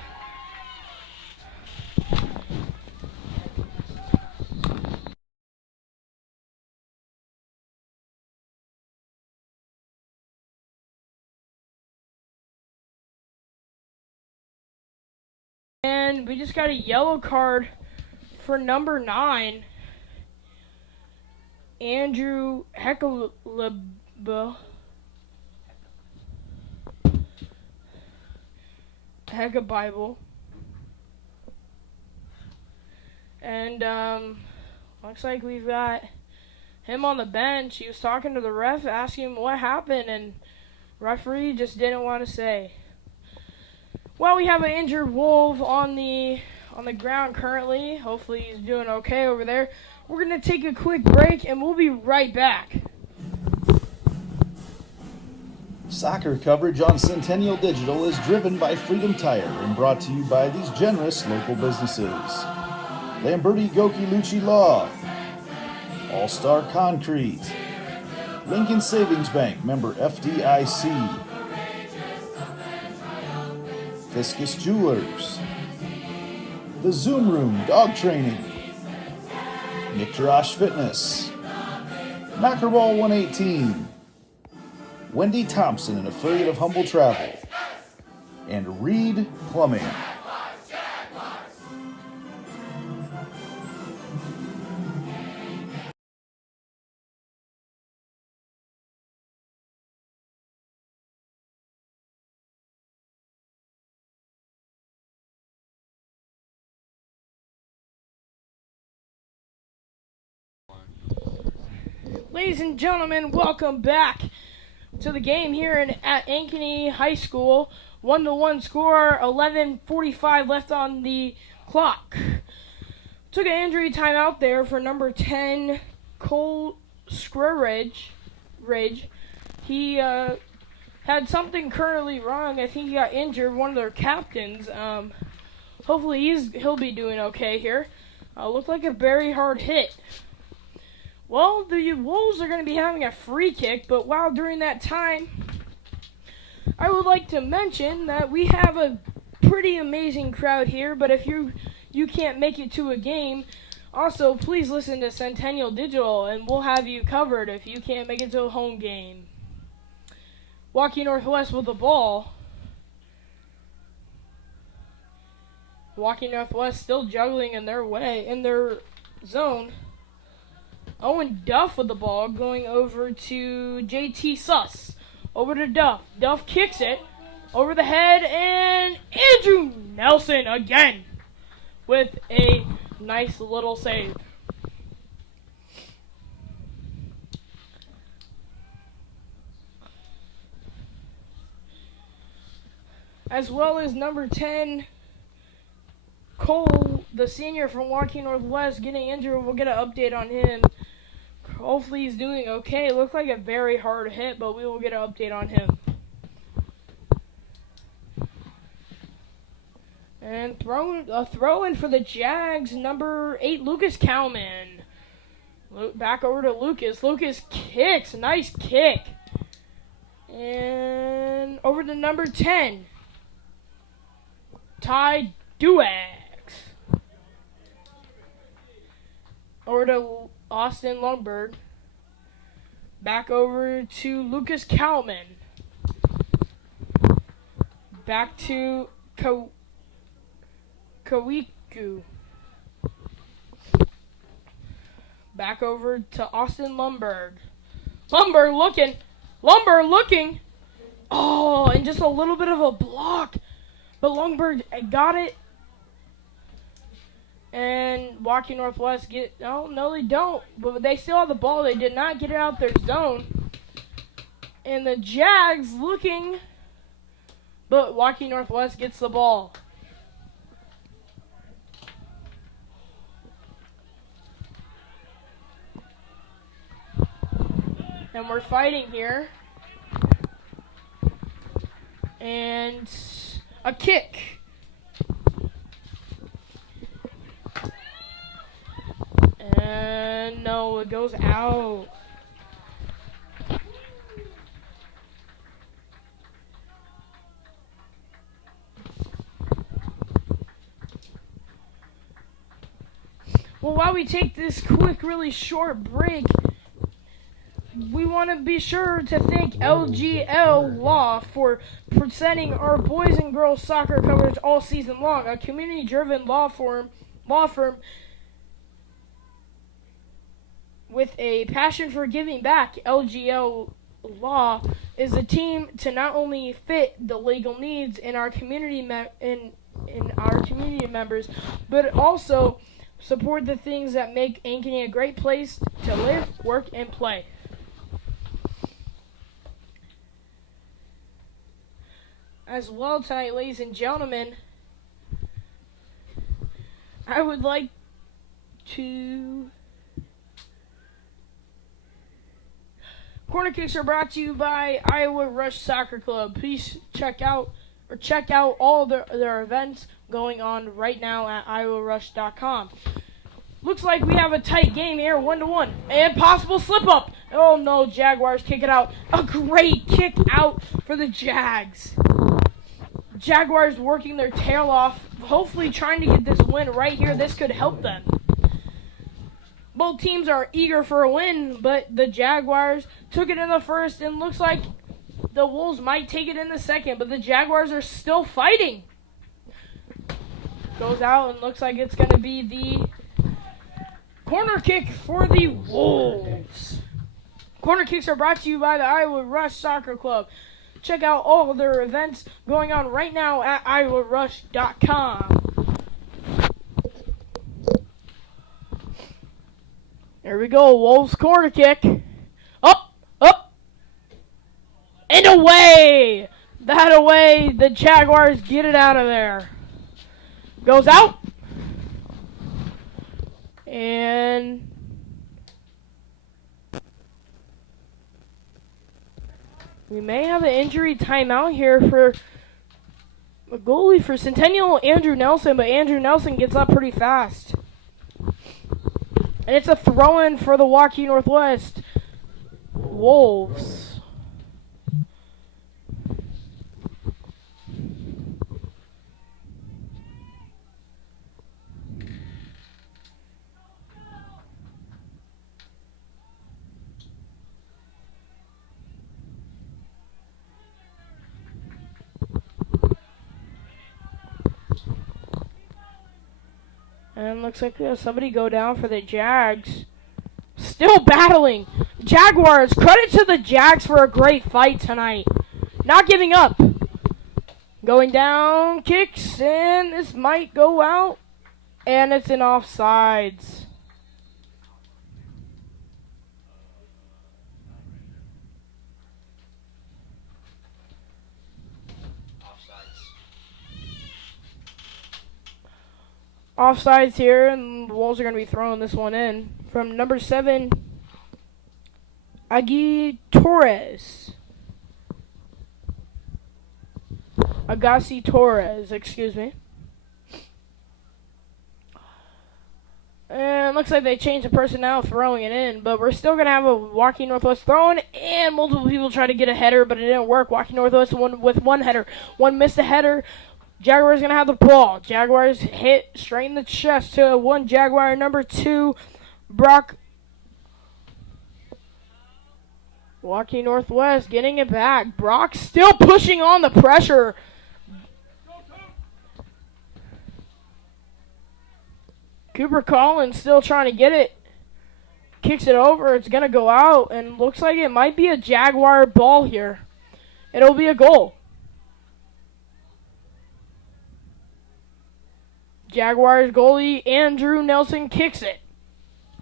And we just got a yellow card for number 9, Andrew Heckeleba. Hecka Bible. And looks like we've got him on the bench. He was talking to the ref, asking him what happened, and referee just didn't want to say. Well, we have an injured Wolf on the ground currently. Hopefully he's doing okay over there. We're going to take a quick break, and we'll be right back. Soccer coverage on Centennial Digital is driven by Freedom Tire and brought to you by these generous local businesses. Lamberti Goki Lucci Law, All-Star Concrete, Lincoln Savings Bank, member FDIC, Fiscus Jewelers, The Zoom Room Dog Training, Nick Jarash Fitness, Knockerball 118, Wendy Thompson, an affiliate of Humble Travel, and Reed Plumbing. Ladies and gentlemen, welcome back to the game here at Ankeny High School. 1-1 score, 11:45 left on the clock. Took an injury timeout there for number 10, Cole Scrurridge. He had something currently wrong. I think he got injured, one of their captains. Hopefully he'll be doing okay here. Looked like a very hard hit. Well, the Wolves are going to be having a free kick, but while during that time, I would like to mention that we have a pretty amazing crowd here, but if you can't make it to a game, also please listen to Centennial Digital, and we'll have you covered if you can't make it to a home game. Waukee Northwest with the ball. Waukee Northwest still juggling in their zone. Owen Duff with the ball, going over to JT Suss. Over to Duff. Duff kicks it over the head, and Andrew Nelson again with a nice little save. As well as number 10, Cole, the senior from Waukee Northwest, getting injured. We'll get an update on him. Hopefully he's doing okay. It looked like a very hard hit, but we will get an update on him. And a throw in for the Jags, number 8, Lucas Cowman. Back over to Lucas. Lucas kicks. Nice kick. And over to number 10, Ty Duax. Over to Austin Lundberg. Back over to Lucas Cowman. Back to Kawiku. Back over to Austin Lundberg. Lumber looking. Oh, and just a little bit of a block. But Lundberg got it. And Waukee Northwest no, they don't. But they still have the ball. They did not get it out their zone. And the Jags looking, but Waukee Northwest gets the ball. And we're fighting here. And a kick. And no, it goes out. Well, while we take this quick, really short break, we want to be sure to thank LGL Law for presenting our boys and girls soccer coverage all season long. A community-driven law firm with a passion for giving back. LGL Law is a team to not only fit the legal needs in our community community members, but also support the things that make Ankeny a great place to live, work, and play. As well tonight, ladies and gentlemen, I would like to... Corner kicks are brought to you by Iowa Rush Soccer Club. Please check out all their events going on right now at iowarush.com. Looks like we have a tight game here, 1-1, and possible slip up. Oh no, Jaguars kick it out. A great kick out for the Jags. Jaguars working their tail off, hopefully trying to get this win right here. This could help them. Both teams are eager for a win, but the Jaguars took it in the first, and looks like the Wolves might take it in the second, but the Jaguars are still fighting. Goes out, and looks like it's going to be the corner kick for the Wolves. Corner kicks are brought to you by the Iowa Rush Soccer Club. Check out all of their events going on right now at iowarush.com. There we go, Wolves corner kick. away! That away. The Jaguars get it out of there. Goes out. And we may have an injury timeout here for a goalie for Centennial, Andrew Nelson, but Andrew Nelson gets up pretty fast. And it's a throw-in for the Waukee Northwest Wolves. And looks like somebody go down for the Jags. Still battling. Jaguars, credit to the Jags for a great fight tonight. Not giving up. Going down, kicks, and this might go out. And it's in offsides. Offsides here, and the Wolves are going to be throwing this one in from number 7, Agassi Torres, excuse me. And looks like they changed the personnel throwing it in, but we're still going to have a Waukee Northwest throwing, and multiple people try to get a header, but it didn't work. Waukee Northwest with one header. One missed a header. Jaguars going to have the ball. Jaguars hit straight in the chest to one Jaguar, number 2, Brock. Waukee Northwest getting it back. Brock still pushing on the pressure. Cooper Collins still trying to get it. Kicks it over. It's going to go out, and looks like it might be a Jaguar ball here. It'll be a goal. Jaguars goalie Andrew Nelson kicks it.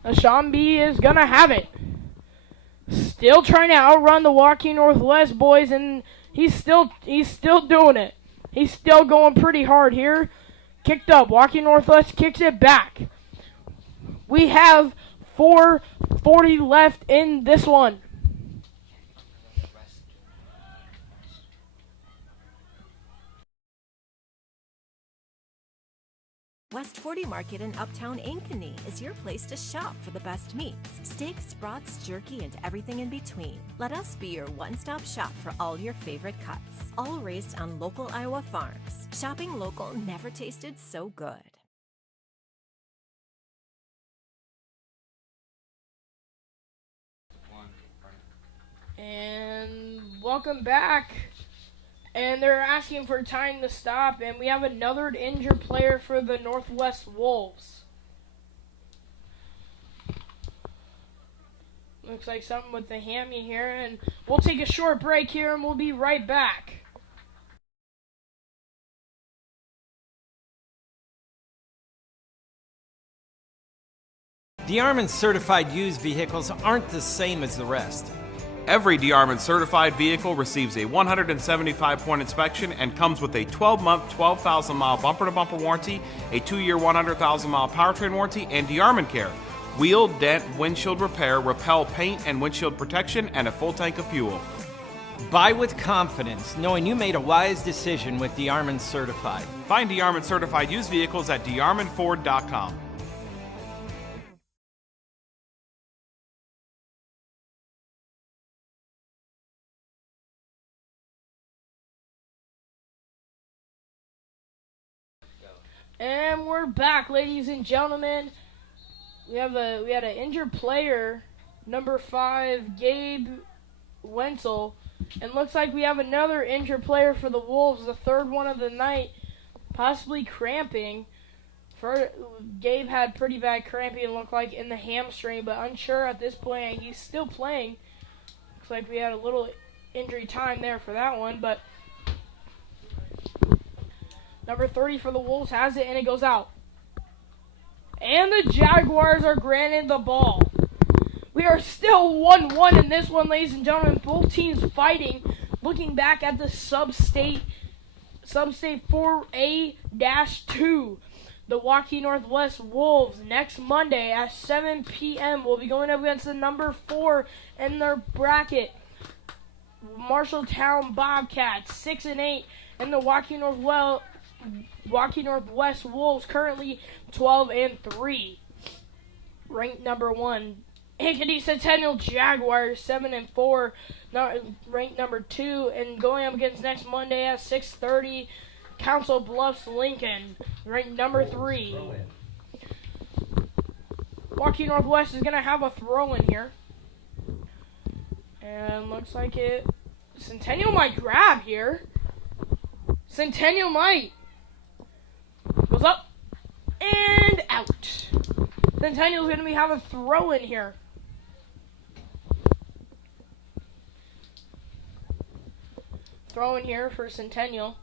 Ashambi is going to have it. Still trying to outrun the Waukee Northwest boys, and he's still doing it. He's still going pretty hard here. Kicked up. Waukee Northwest kicks it back. We have 4:40 left in this one. West 40 Market in Uptown Ankeny is your place to shop for the best meats, steaks, brats, jerky, and everything in between. Let us be your one-stop shop for all your favorite cuts, all raised on local Iowa farms. Shopping local never tasted so good. And welcome back. And they're asking for time to stop, and we have another injured player for the Northwest Wolves. Looks like something with the hammy here, and we'll take a short break here, and we'll be right back. DeArmond certified used vehicles aren't the same as the rest. Every DeArmond certified vehicle receives a 175-point inspection and comes with a 12-month, 12,000-mile bumper-to-bumper warranty, a 2-year, 100,000-mile powertrain warranty, and DeArmond Care. Wheel, dent, windshield repair, repel paint and windshield protection, and a full tank of fuel. Buy with confidence, knowing you made a wise decision with DeArmond Certified. Find DeArmond certified used vehicles at DeArmondFord.com. And we're back, ladies and gentlemen. We had an injured player, number 5, Gabe Wenzel, and looks like we have another injured player for the Wolves, the third one of the night, possibly cramping. Gabe had pretty bad cramping, it looked like, in the hamstring, but unsure at this point. He's still playing. Looks like we had a little injury time there for that one, but number 30 for the Wolves has it, and it goes out. And the Jaguars are granted the ball. We are still 1-1 in this one, ladies and gentlemen. Both teams fighting looking back at the Sub-State 4A-2, the Waukee Northwest Wolves next Monday at 7 p.m. will be going up against the number 4 in their bracket, Marshalltown Bobcats, 6-8, and the Waukee Northwest Wolves currently 12-3. Ranked number 1. Ankeny Centennial Jaguars 7-4, ranked number 2, and going up against next Monday at 6:30, Council Bluffs Lincoln, ranked number 3. Waukee Northwest is gonna have a throw in here, and looks like it. Centennial might grab here. Centennial might. Goes up and out. Centennial's gonna have a throw in here. Throw in here for Centennial.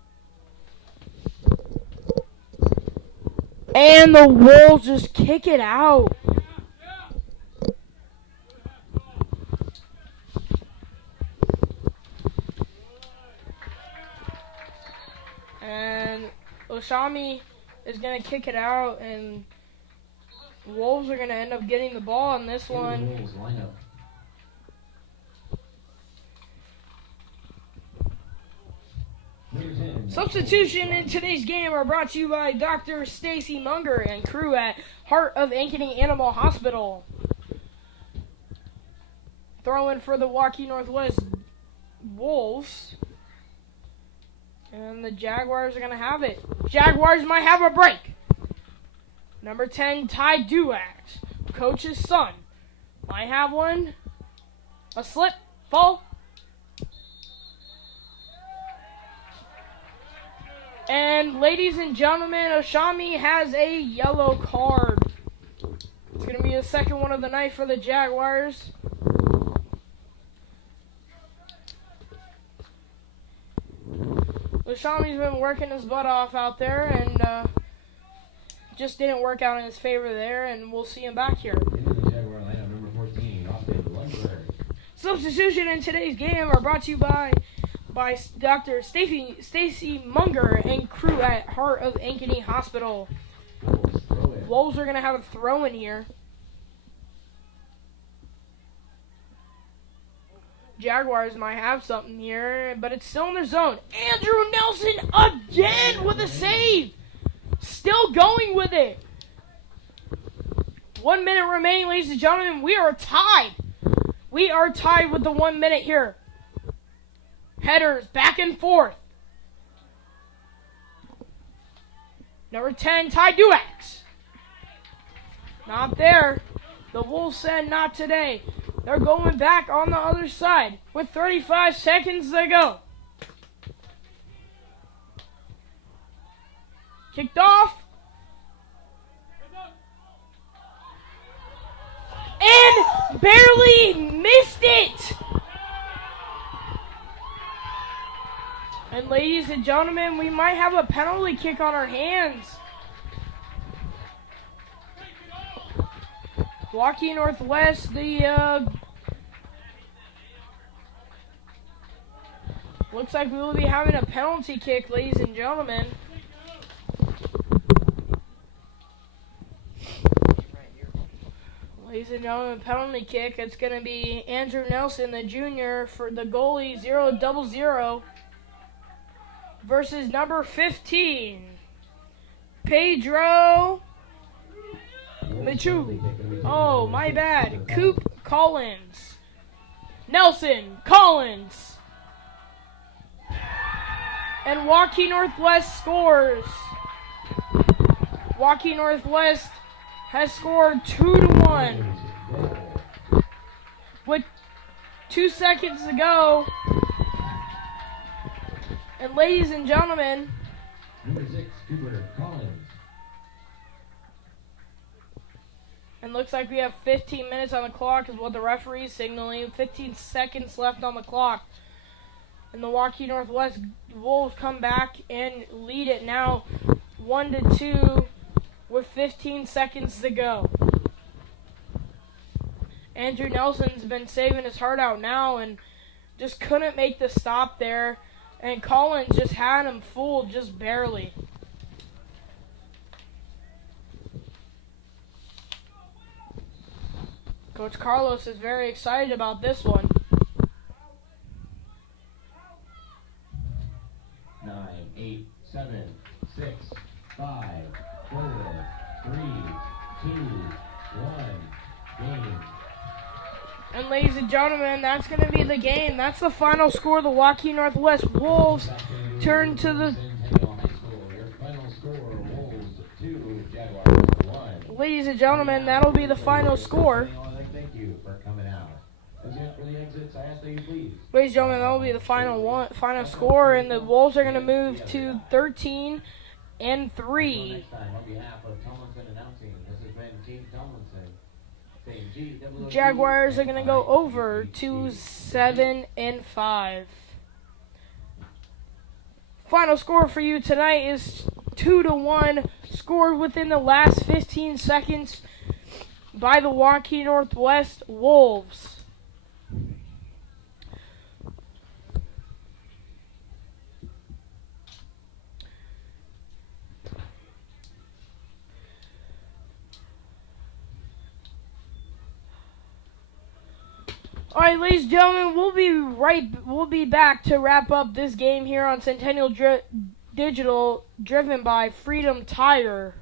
And the Wolves just kick it out. And Oshami is going to kick it out, and Wolves are going to end up getting the ball on this one. Substitution in today's game are brought to you by Dr. Stacy Munger and crew at Heart of Ankeny Animal Hospital. Throw in for the Waukee Northwest Wolves. And the Jaguars are going to have it. Jaguars might have a break. Number 10, Ty Duax, coach's son. Might have one. A slip, fall. And ladies and gentlemen, Oshami has a yellow card. It's going to be the second one of the night for the Jaguars. Oshami's been working his butt off out there, and just didn't work out in his favor there, and we'll see him back here. Substitution in today's game are brought to you by Dr. Stacy Munger and crew at Heart of Ankeny Hospital. Wolves are going to have a throw in here. Jaguars might have something here, but it's still in their zone. Andrew Nelson again with a save. Still going with it. 1 minute remaining, ladies and gentlemen. We are tied. We are tied with the 1 minute here. Headers back and forth. Number 10, Ty Duax. Not there. The Wolves said not today. They're going back on the other side with 35 seconds to go. Kicked off. And barely missed it. And ladies and gentlemen, we might have a penalty kick on our hands. Waukee Northwest, looks like we will be having a penalty kick, ladies and gentlemen. Ladies and gentlemen, penalty kick. It's going to be Andrew Nelson, the junior, for the goalie, 0-0, versus number 15, Pedro Michu. Oh, my bad. Coop Collins. Nelson Collins. And Waukee Northwest scores. Waukee Northwest has scored 2-1. With 2 seconds to go. And ladies and gentlemen, number 6, Cooper Collins. And looks like we have 15 minutes on the clock is what the referee is signaling. 15 seconds left on the clock. And the Waukee Northwest Wolves come back and lead it now 1-2 with 15 seconds to go. Andrew Nelson's been saving his heart out now, and just couldn't make the stop there, and Collins just had him fooled just barely. Coach Carlos is very excited about this one. 9, 8, 7, 6, 5, 4, 3, 2, 1, game. And ladies and gentlemen, that's going to be the game. That's the final score. The Waukee Northwest Wolves turn to the... Ladies and gentlemen, that'll be the final score. Ladies and gentlemen, that will be the final score, and the Wolves are going to move to 13-3. Jaguars are going to go over to 7-5. Final score for you tonight is 2-1, scored within the last 15 seconds by the Waukee Northwest Wolves. All right, ladies and gentlemen, we'll be back to wrap up this game here on Centennial Digital, driven by Freedom Tire.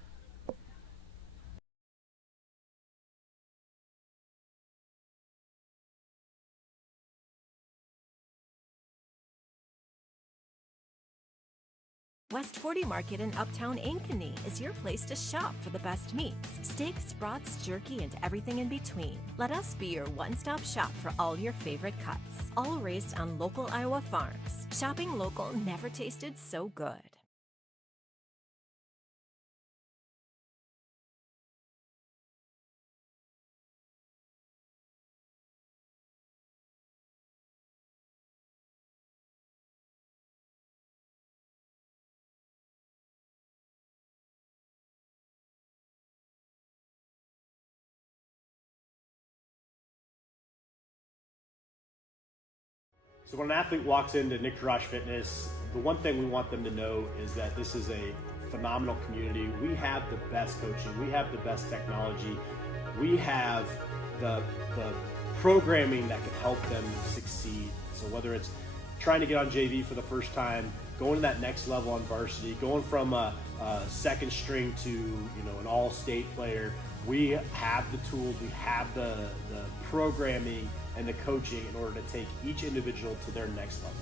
West 40 Market in Uptown Ankeny is your place to shop for the best meats, steaks, brats, jerky, and everything in between. Let us be your one-stop shop for all your favorite cuts, all raised on local Iowa farms. Shopping local never tasted so good. So when an athlete walks into Nick Rush Fitness, the one thing we want them to know is that this is a phenomenal community. We have the best coaching. We have the best technology. We have the programming that can help them succeed. So whether it's trying to get on JV for the first time, going to that next level on varsity, going from a second string to an all-state player, we have the tools, we have the programming and the coaching in order to take each individual to their next level.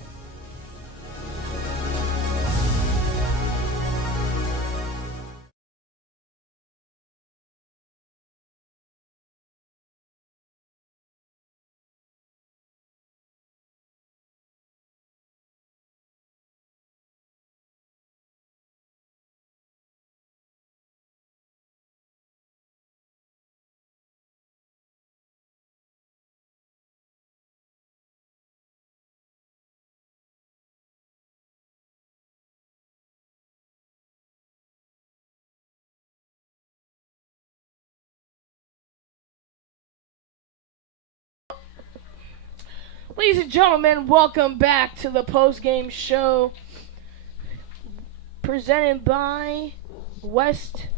Ladies and gentlemen, welcome back to the post-game show presented by West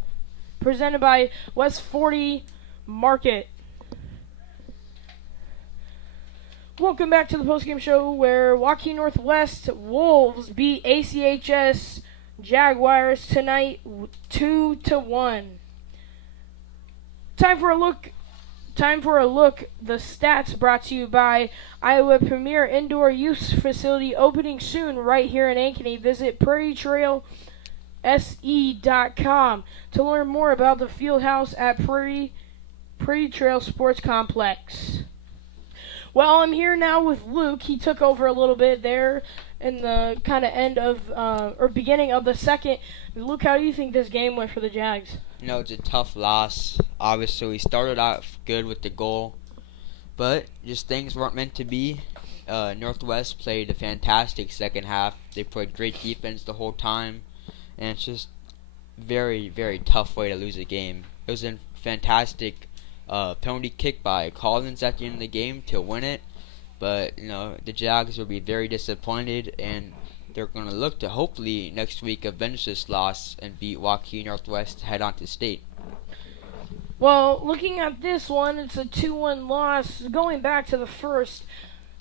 40 Market. Welcome back to the post-game show where Waukee Northwest Wolves beat ACHS Jaguars tonight 2-1. Time for a look. The stats brought to you by Iowa Premier Indoor Use Facility, opening soon right here in Ankeny. Visit PrairieTrailSE.com to learn more about the field house at Prairie Trail Sports Complex. Well, I'm here now with Luke. He took over a little bit there in the kind of end of or beginning of the second. Luke, how do you think this game went for the Jags? It's a tough loss. Obviously, we started out good with the goal, but just things weren't meant to be. Northwest played a fantastic second half. They played great defense the whole time, and it's just very, very tough way to lose a game. It was a fantastic penalty kick by Collins at the end of the game to win it, But, the Jags will be very disappointed, and they're going to look to hopefully next week avenge this loss and beat Waukee Northwest to head on to state. Well, looking at this one, it's a 2-1 loss. Going back to the first,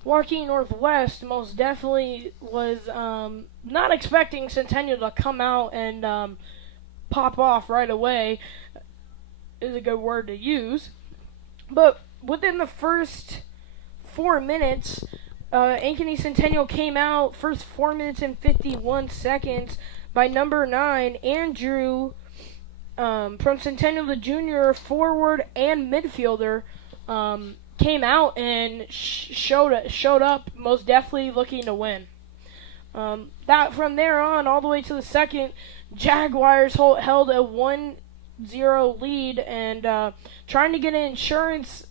Waukee Northwest most definitely was not expecting Centennial to come out and pop off right away, is a good word to use. But within the first 4 minutes, Ankeny Centennial came out, first 4 minutes and 51 seconds, by number 9, Andrew, from Centennial, the junior forward and midfielder, came out and showed up, most definitely looking to win. That from there on, all the way to the second, Jaguars held a 1-0 lead and trying to get an insurance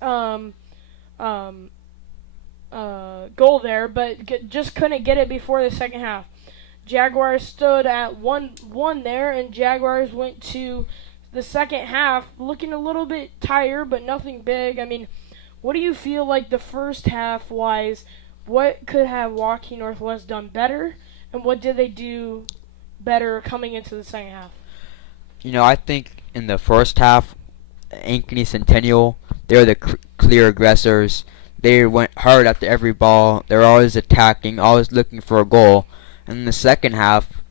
goal there, but just couldn't get it before the second half. Jaguars stood at 1-1 there, and Jaguars went to the second half looking a little bit tired, but nothing big. I mean, what do you feel like the first half wise? What could have Waukee Northwest done better, and what did they do better coming into the second half? I think in the first half, Ankeny Centennial, they were the clear aggressors. They went hard after every ball. They were always attacking, always looking for a goal. And in the second half,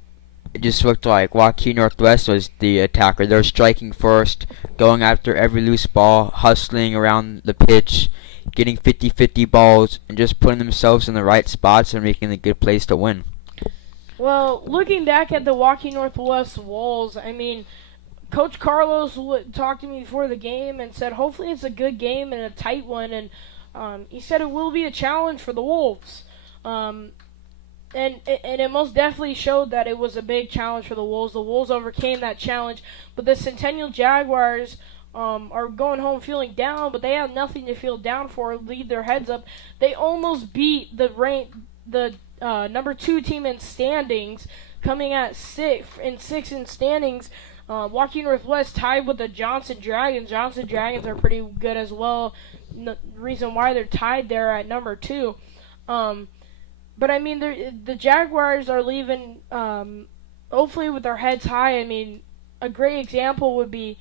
it just looked like Waukee Northwest was the attacker. They were striking first, going after every loose ball, hustling around the pitch, getting 50-50 balls, and just putting themselves in the right spots and making a good place to win. Well, looking back at the Waukee Northwest Wolves, I mean, Coach Carlos talked to me before the game and said hopefully it's a good game and a tight one, and he said it will be a challenge for the Wolves. And it most definitely showed that it was a big challenge for the Wolves. The Wolves overcame that challenge, but the Centennial Jaguars are going home feeling down, but they have nothing to feel down for. Leave their heads up. They almost beat the number 2 team in standings, coming at 6 in standings. Waukee Northwest tied with the Johnson Dragons. Johnson Dragons are pretty good as well. The reason why they're tied there at number 2. But I mean, the Jaguars are leaving, hopefully with their heads high. I mean, a great example would be,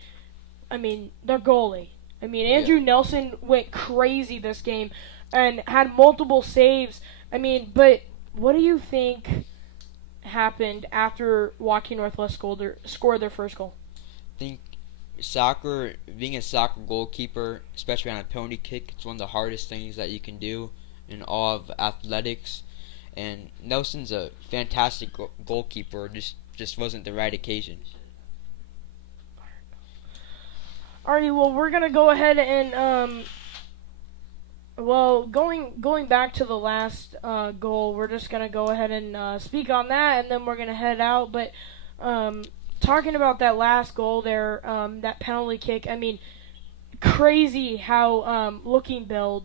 their goalie. Andrew Nelson went crazy this game and had multiple saves. But what do you think happened after Waukee Northwest scored their first goal? I think being a soccer goalkeeper, especially on a penalty kick, it's one of the hardest things that you can do in all of athletics. And Nelson's a fantastic goalkeeper, just wasn't the right occasion. Alrighty, well, we're gonna go ahead and going back to the last goal, we're just gonna go ahead and speak on that, and then we're gonna head out. But talking about that last goal there, that penalty kick, crazy how Looking Bill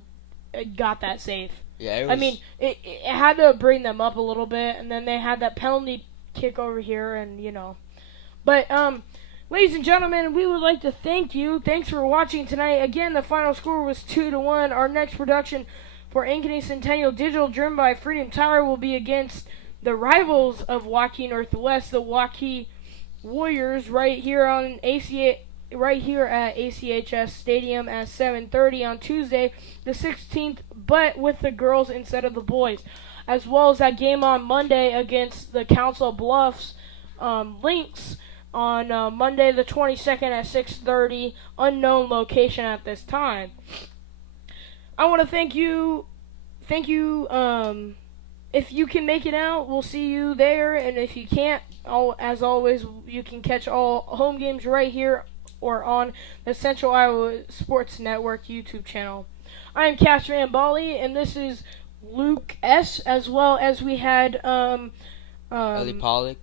got that save. Yeah, it was... it had to bring them up a little bit, and then they had that penalty kick over here, and But, ladies and gentlemen, we would like to thank you. Thanks for watching tonight. Again, the final score was 2-1. Our next production for Ankeny Centennial Digital, driven by Freedom Tire, will be against the rivals of Waukee Northwest, the Waukee Warriors, right here at ACHS Stadium at 7:30 on Tuesday, the 16th, but with the girls instead of the boys, as well as that game on Monday against the Council Bluffs Lynx on Monday the 22nd at 6:30, unknown location at this time. I want to thank you. If you can make it out, we'll see you there, and if you can't, as always, you can catch all home games right here or on the Central Iowa Sports Network YouTube channel. I am Cash Van Bali, and this is Luke S., as well as we had Andy Pollock.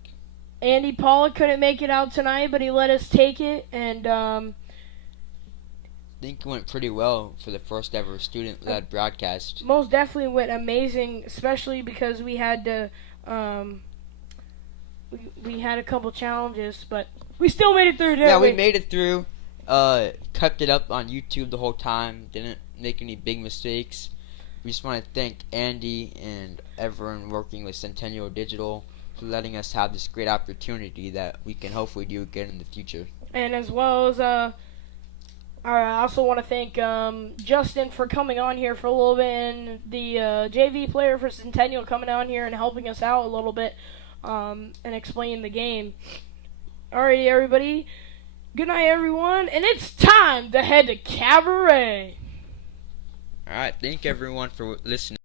Andy Pollock couldn't make it out tonight, but he let us take it, and I think it went pretty well for the first ever student-led broadcast. Most definitely went amazing, especially because we had to we had a couple challenges, but we still made it through, didn't we? Yeah, we made it through. Kept it up on YouTube the whole time. Didn't make any big mistakes. we just want to thank Andy and everyone working with Centennial Digital for letting us have this great opportunity that we can hopefully do again in the future. And as well as I also want to thank Justin for coming on here for a little bit, and the JV player for Centennial coming on here and helping us out a little bit and explaining the game. Alrighty, everybody. Good night, everyone, and it's time to head to Cabaret. Alright, thank everyone for listening.